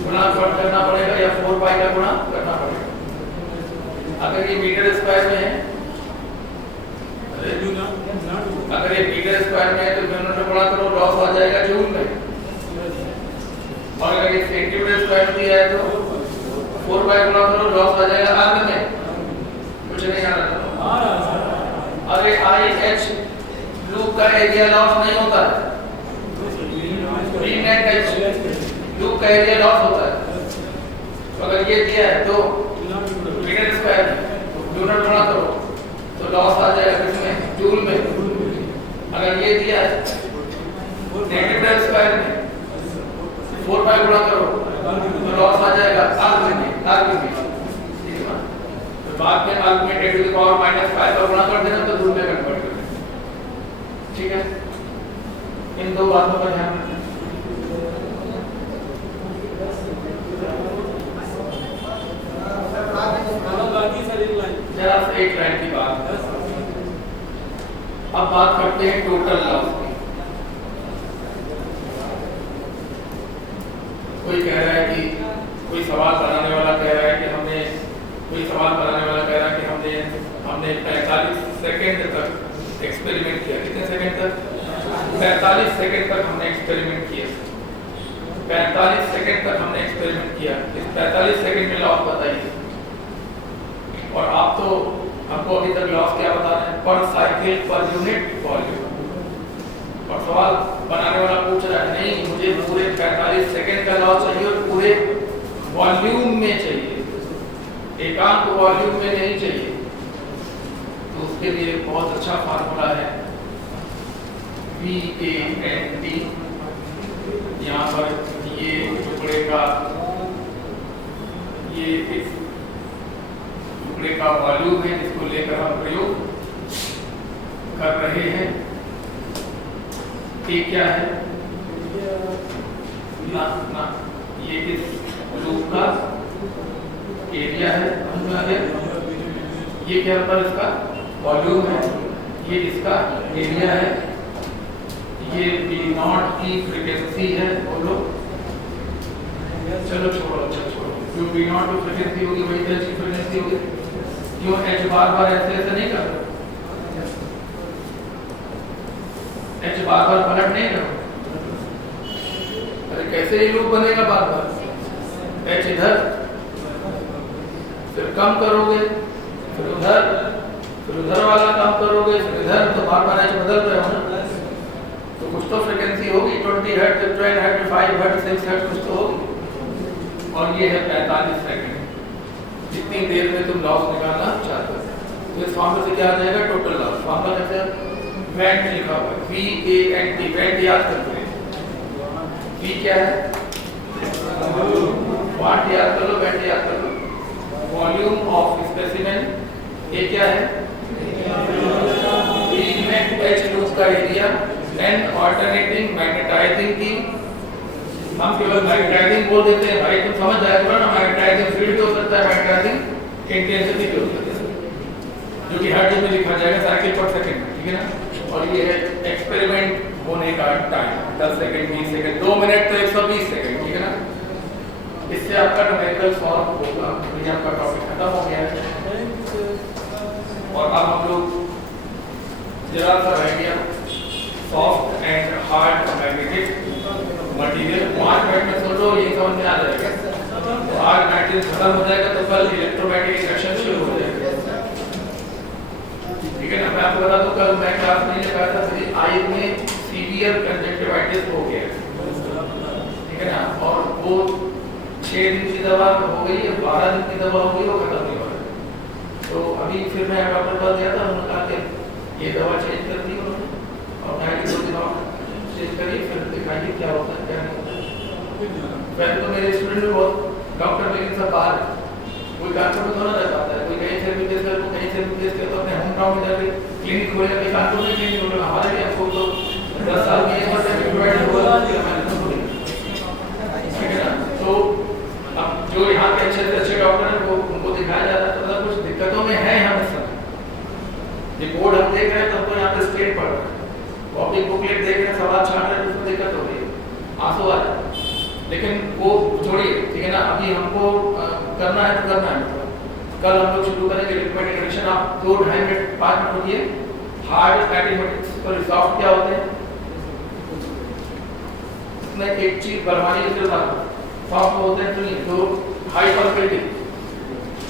गुणा करना पड़ेगा या 4 पाई का गुणा करना पड़ेगा। अगर ये मीटर स्क्वायर में है, अगर ये मीटर स्क्वायर में है तो म्यू नॉट का गुणा करो, लॉस आ जाएगा जूल में। और अगर ये सेंटीमीटर स्क्वायर दिया है तो 4 पाई गुणा करो, लॉस आ जाएगा आर में। कुछ नहीं आ रहा। अरे IH लूप का एरिया लॉस नहीं होता है, B नेट H लूप का एरिया लॉस होता है। तो अगर ये दिया है तो मीटर स्क्वायर यूनिट गुणा करो तो लॉस आ जाएगा किसमें? जूल में। अगर ये दिया है सेंटीमीटर स्क्वायर में 4 5 गुणा करो तो लॉस आ जाएगा आर्ग में, ठीक है ना। तो बाद में आर्ग में 10 टू द पावर -5 पर गुणा कर देना तो रूट में कन्वर्ट कर देना, ठीक है। इन दो बातों का ध्यान रखना। जरा सा एक लाइन की बात, अब बात करते हैं टोटल लॉस की। कोई कह रहा है कि कोई सवाल बनाने वाला कह रहा है कि हमने 45 सेकंड तक एक्सपेरिमेंट किया। कितने सेकंड तक? 45 सेकंड तक हमने एक्सपेरिमेंट किया। 45 सेकंड तक हमने एक्सपेरिमेंट किया। इस 45 सेकंड में लॉस बताइए। और आप तो हमको अभी तक लॉस क्या बता रहे हैं? पर साइकिल पर यूनिट वॉल्यूम। और सवाल बनाने वाला पूछ रहा है नहीं मुझे पूरे 45 सेकंड का लॉस चाहिए और पूरे वॉल्यूम में चाहिए, एकांक वॉल्यूम में नहीं चाहिए। तो उसके लिए बहुत अच्छा फार्मूला है VANT। यहाँ पर ये टुकड़े का वॉल्यूम है जिसको लेकर हम प्रयोग कर रहे हैं। ये क्या है ना ये इस लूप का एरिया है, ये क्या होता है इसका वॉल्यूम है, ये इसका एरिया है, ये V0 की फ्रीक्वेंसी है। बोलो चलो छोड़ो, अच्छा छोड़ो, जो V0 की फ्रीक्वेंसी होगी वही H की फ्रीक्वेंसी होगी। क्यों H बार ऐसे नहीं कर रहा, H बार पलट नहीं करो। अरे कैसे ये लूप बनेगा बार H इधर, फिर कम करोगे, फिर उधर वाला कम करोगे, फिर इधर, तो बार H बदल रहे हो ना। तो कुछ तो फ्रीक्वेंसी होगी, 20 हर्ट्ज, 12 हर्ट्ज, 5 हर्ट्ज, 6 हर्ट्ज कुछ तो होगी। और ये है 45 सेकंड, जितनी देर में तुम लॉस निकालना चाहते हो। तो इस फॉर्मूले से क्या आ जाएगा टोटल लॉस। फॉर्मूला कैसे? वेंट लिखा हुआ है, VANT। वेंट याद कर लो, V क्या है? वाट याद कर लो, वेंट याद कर लो। वॉल्यूम ऑफ स्पेसिमेन, ये क्या है? V में H लूप का एरिया, N ऑल्टरनेटिंग मैग्नेटाइजिंग की, हम केवल मैग्नेटाइजिंग बोल देते हैं भाई, तुम समझ जाएगा ना। मैग्नेटाइजिंग फील्ड भी हो सकता है, मैग्नेटाइजिंग इंटेंसिटी भी हो सकती है, जो कि हर्ट्ज में लिखा जाएगा साइकिल पर सेकंड, ठीक है ना। और ये है एक्सपेरिमेंट होने का टाइम 10 सेकंड, 20 सेकंड, 2 मिनट तो 120 सेकंड, ठीक है ना। इससे आपका न्यूमेरिकल सॉल्व होगा। तो ये आपका टॉपिक खत्म हो गया है। और अब हम लोग जरा सा रह गया soft and hard magnetic material. 5 minute में सुन लो, ये समझ में आ जाएगा। तो आज मैग्नेटिक खत्म हो जाएगा तो कल इलेक्ट्रोमैग्नेटिक इंडक्शन शुरू हो जाएगा, ठीक है ना। मैं आपको बता दूं कल मैं क्लास में लिखा था श्री आई में सीवियर कंजक्टिवाइटिस हो गया, ठीक है ना। और वो 6 दिन की दवा हो गई, 12 दिन की दवा हो गई, वो खत्म नहीं हो रहा। तो अभी फिर मैं डॉक्टर पास गया था, उन्होंने कहा कि ये दवा चेंज कर दी उन्होंने और कहा कि 2 दिन और चेंज करिए, फिर दिखाइए क्या होता है क्या नहीं होता। पहले तो मेरे स्टूडेंट में बहुत डॉक्टर लेकिन सब बाहर, कोई कानपुर में तो ना रह पाता है, कोई कहीं से भी केस कर, कहीं से भी केस कर, तो अपने होम टाउन में जाके क्लिनिक खोलेगा। कहीं कानपुर में क्लिनिक खोलेगा, हमारे भी आपको तो 10 साल की एज में प्रोवाइड हुआ, ठीक है ना। तो अब जो यहाँ पे अच्छे डॉक्टर हैं वो उनको दिखाया जा रहा है, तो मतलब कुछ दिक्कतों में है यहाँ पे सब। ये बोर्ड हम देख रहे हैं तब तो यहाँ पे स्ट्रेट पढ़ रहे हैं, कॉपी बुकलेट देख रहे हैं, सवाल छाट रहे हैं, उसमें दिक्कत हो रही है, आंसू आ रहे हैं। लेकिन वो छोड़िए, ठीक है ना। अभी हमको करना है तो करना है। कल हम लोग शुरू करेंगे इलेक्ट्रोमैग्नेटिक इंडक्शन। आप 2-2.5 मिनट 5 मिनट रुकिए। हार्ड मैग्नेटिक्स और सॉफ्ट क्या होते हैं, इसमें एक चीज बढ़वानी है, सॉफ्ट होते हैं तो हाई परमिटिविटी,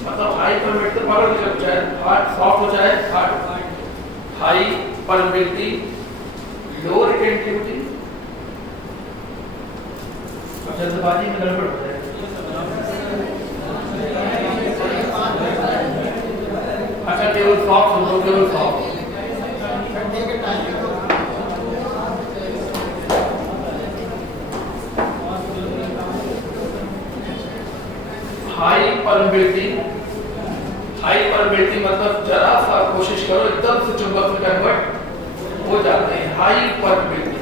मतलब हाई परमिटिविटी तो पावर की चाहे हार्ड सॉफ्ट हो चाहे hard, high permittivity, low retentivity. जल्दबाजी में गड़बड़ हो जाएगी। अच्छा केवल सॉफ्ट हो, केवल soft. High permeability, high permeability मतलब जरा सा कोशिश करो एकदम से चुंबक में कन्वर्ट हो जाते हैं, high permeability.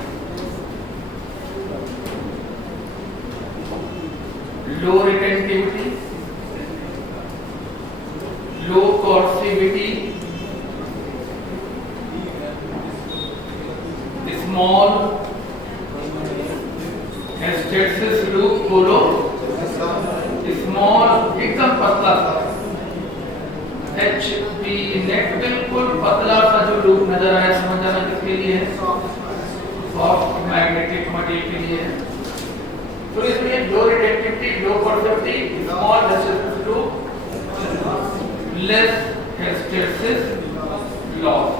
Low retentivity, low coercivity, small hysteresis loop, बोलो स्मॉल एकदम पतला सा, एच पी नेट बिल्कुल पतला सा जो लूप नजर आया, समझ आना किसके लिए है? सॉफ्ट मैग्नेटिक मटेरियल के लिए है। तो इसमें low retentivity, low coercivity, small hysteresis loop, less hysteresis loss,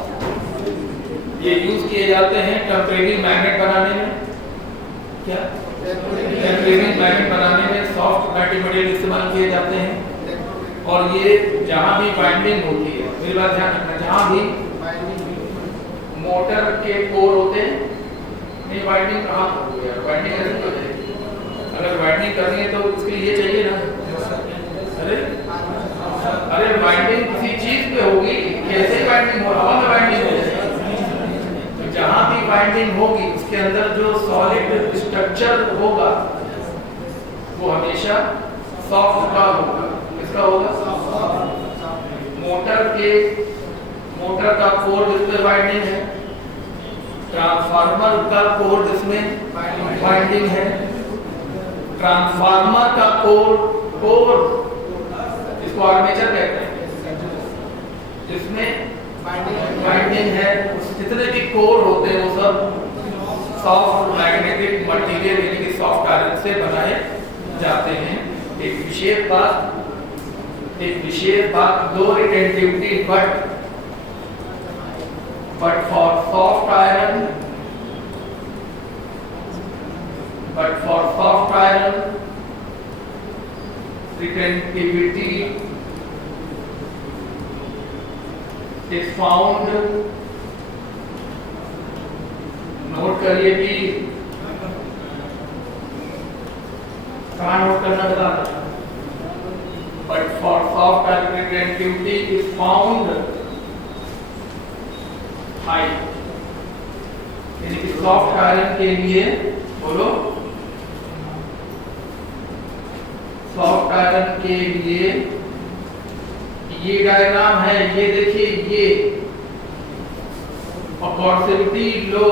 ये यूज किए जाते हैं टेम्परेरी मैग्नेट बनाने में। क्या टेम्परेरी मैग्नेट बनाने में सॉफ्ट मैग्नेटिक मटेरियल इस्तेमाल किए जाते हैं। और ये जहां भी बाइंडिंग होती है, मेरी बात ध्यान रखना, जहां भी मोटर के कोर होते हैं, नहीं बाइंडिंग कहाँ होती है? बाइंडिंग ऐसे हो जाएगी, अगर बाइंडिंग करनी है तो उसके लिए चाहिए ना, अरे बाइंडिंग किसी चीज पे होगी, कैसे बाइंडिंग हो? हवा में बाइंडिंग हो जाएगी। जहां भी बाइंडिंग होगी उसके अंदर जो सॉलिड स्ट्रक्चर होगा वो हमेशा सॉफ्ट का होगा। किसका होगा? मोटर का कोर जिसमें बाइंडिंग है, ट्रांसफार्मर का कोर जिसमें बाइंडिंग है, ट्रांसफार्मर का कोर इसको आर्मेचर कहते हैं, जिसमें बाइंडिंग है, जितने भी कोर होते हैं वो सब सॉफ्ट मैग्नेटिक मटेरियल यानी कि सॉफ्ट आयरन से बनाए जाते हैं। एक विशेष बात low retentivity but for soft iron retentivity is found, note करिए कि कहाँ नोट करना बता दो। But for soft iron retentivity is found high, यानी कि सॉफ्ट आयरन के लिए, बोलो सॉफ्ट आयरन के लिए ये डायग्राम है, ये देखिए, ये कॉर्सिविटी लो।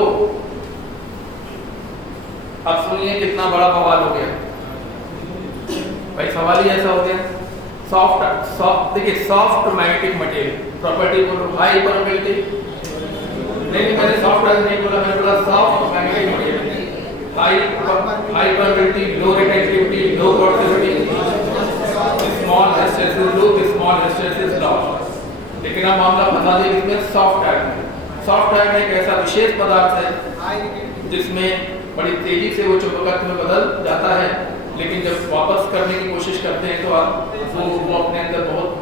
अब सुनिए कितना बड़ा बवाल हो गया भाई, सवाल ही ऐसा हो गया। सॉफ्ट देखिए, सॉफ्ट मैग्नेटिक मटेरियल प्रॉपर्टी बोलो, हाई परमेबिलिटी, नहीं मैंने सॉफ्ट नहीं बोला, मैंने बोला soft magnetic material, high permeability, low retentivity, low coercivity, small hysteresis loop, small hysteresis loss. लेकिन अब मामला बता दें इसमें सॉफ्ट आयरन। सॉफ्ट आयरन एक ऐसा विशेष पदार्थ है जिसमें बड़ी तेजी से वो चुंबकत्व में बदल जाता है, लेकिन जब वापस करने की कोशिश करते हैं तो वो अपने अंदर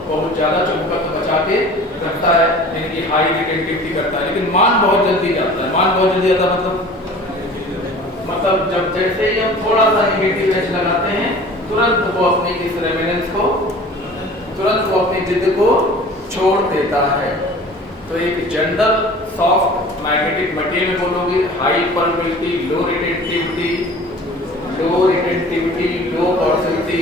बहुत ज़्यादा चुंबकत्व बचा के रखता है, यानी कि हाई रिटेंटिविटी करता है, लेकिन मान बहुत जल्दी जाता है। मान बहुत जल्दी जाता मतलब जब जैसे ही हम थोड़ा सा नेगेटिव एज लगाते हैं तुरंत वो अपनी इस रेमिनेंस को, तुरंत वो अपनी जिद को छोड़ देता है। तो एक जनरल सॉफ्ट मैग्नेटिक मटेरियल में बोलोगे high permeability, low retentivity, low कॉर्सिविटी,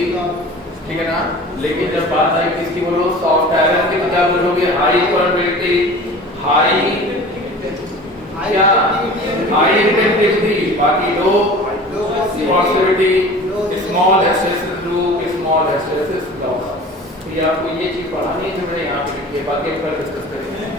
ठीक है ना। लेकिन जब बात आई किसकी बोलो, सॉफ्ट आयरन की, तो क्या बोलोगे? हाई परमेबिलिटी, हाई रिटेंटिविटी, बाकी low coercivity, small hysteresis loop, small hysteresis loss. ये आपको ये चीज पढ़ानी है जो मैंने यहाँ पे लिखी है, बाकी हम कल डिस्कस करेंगे।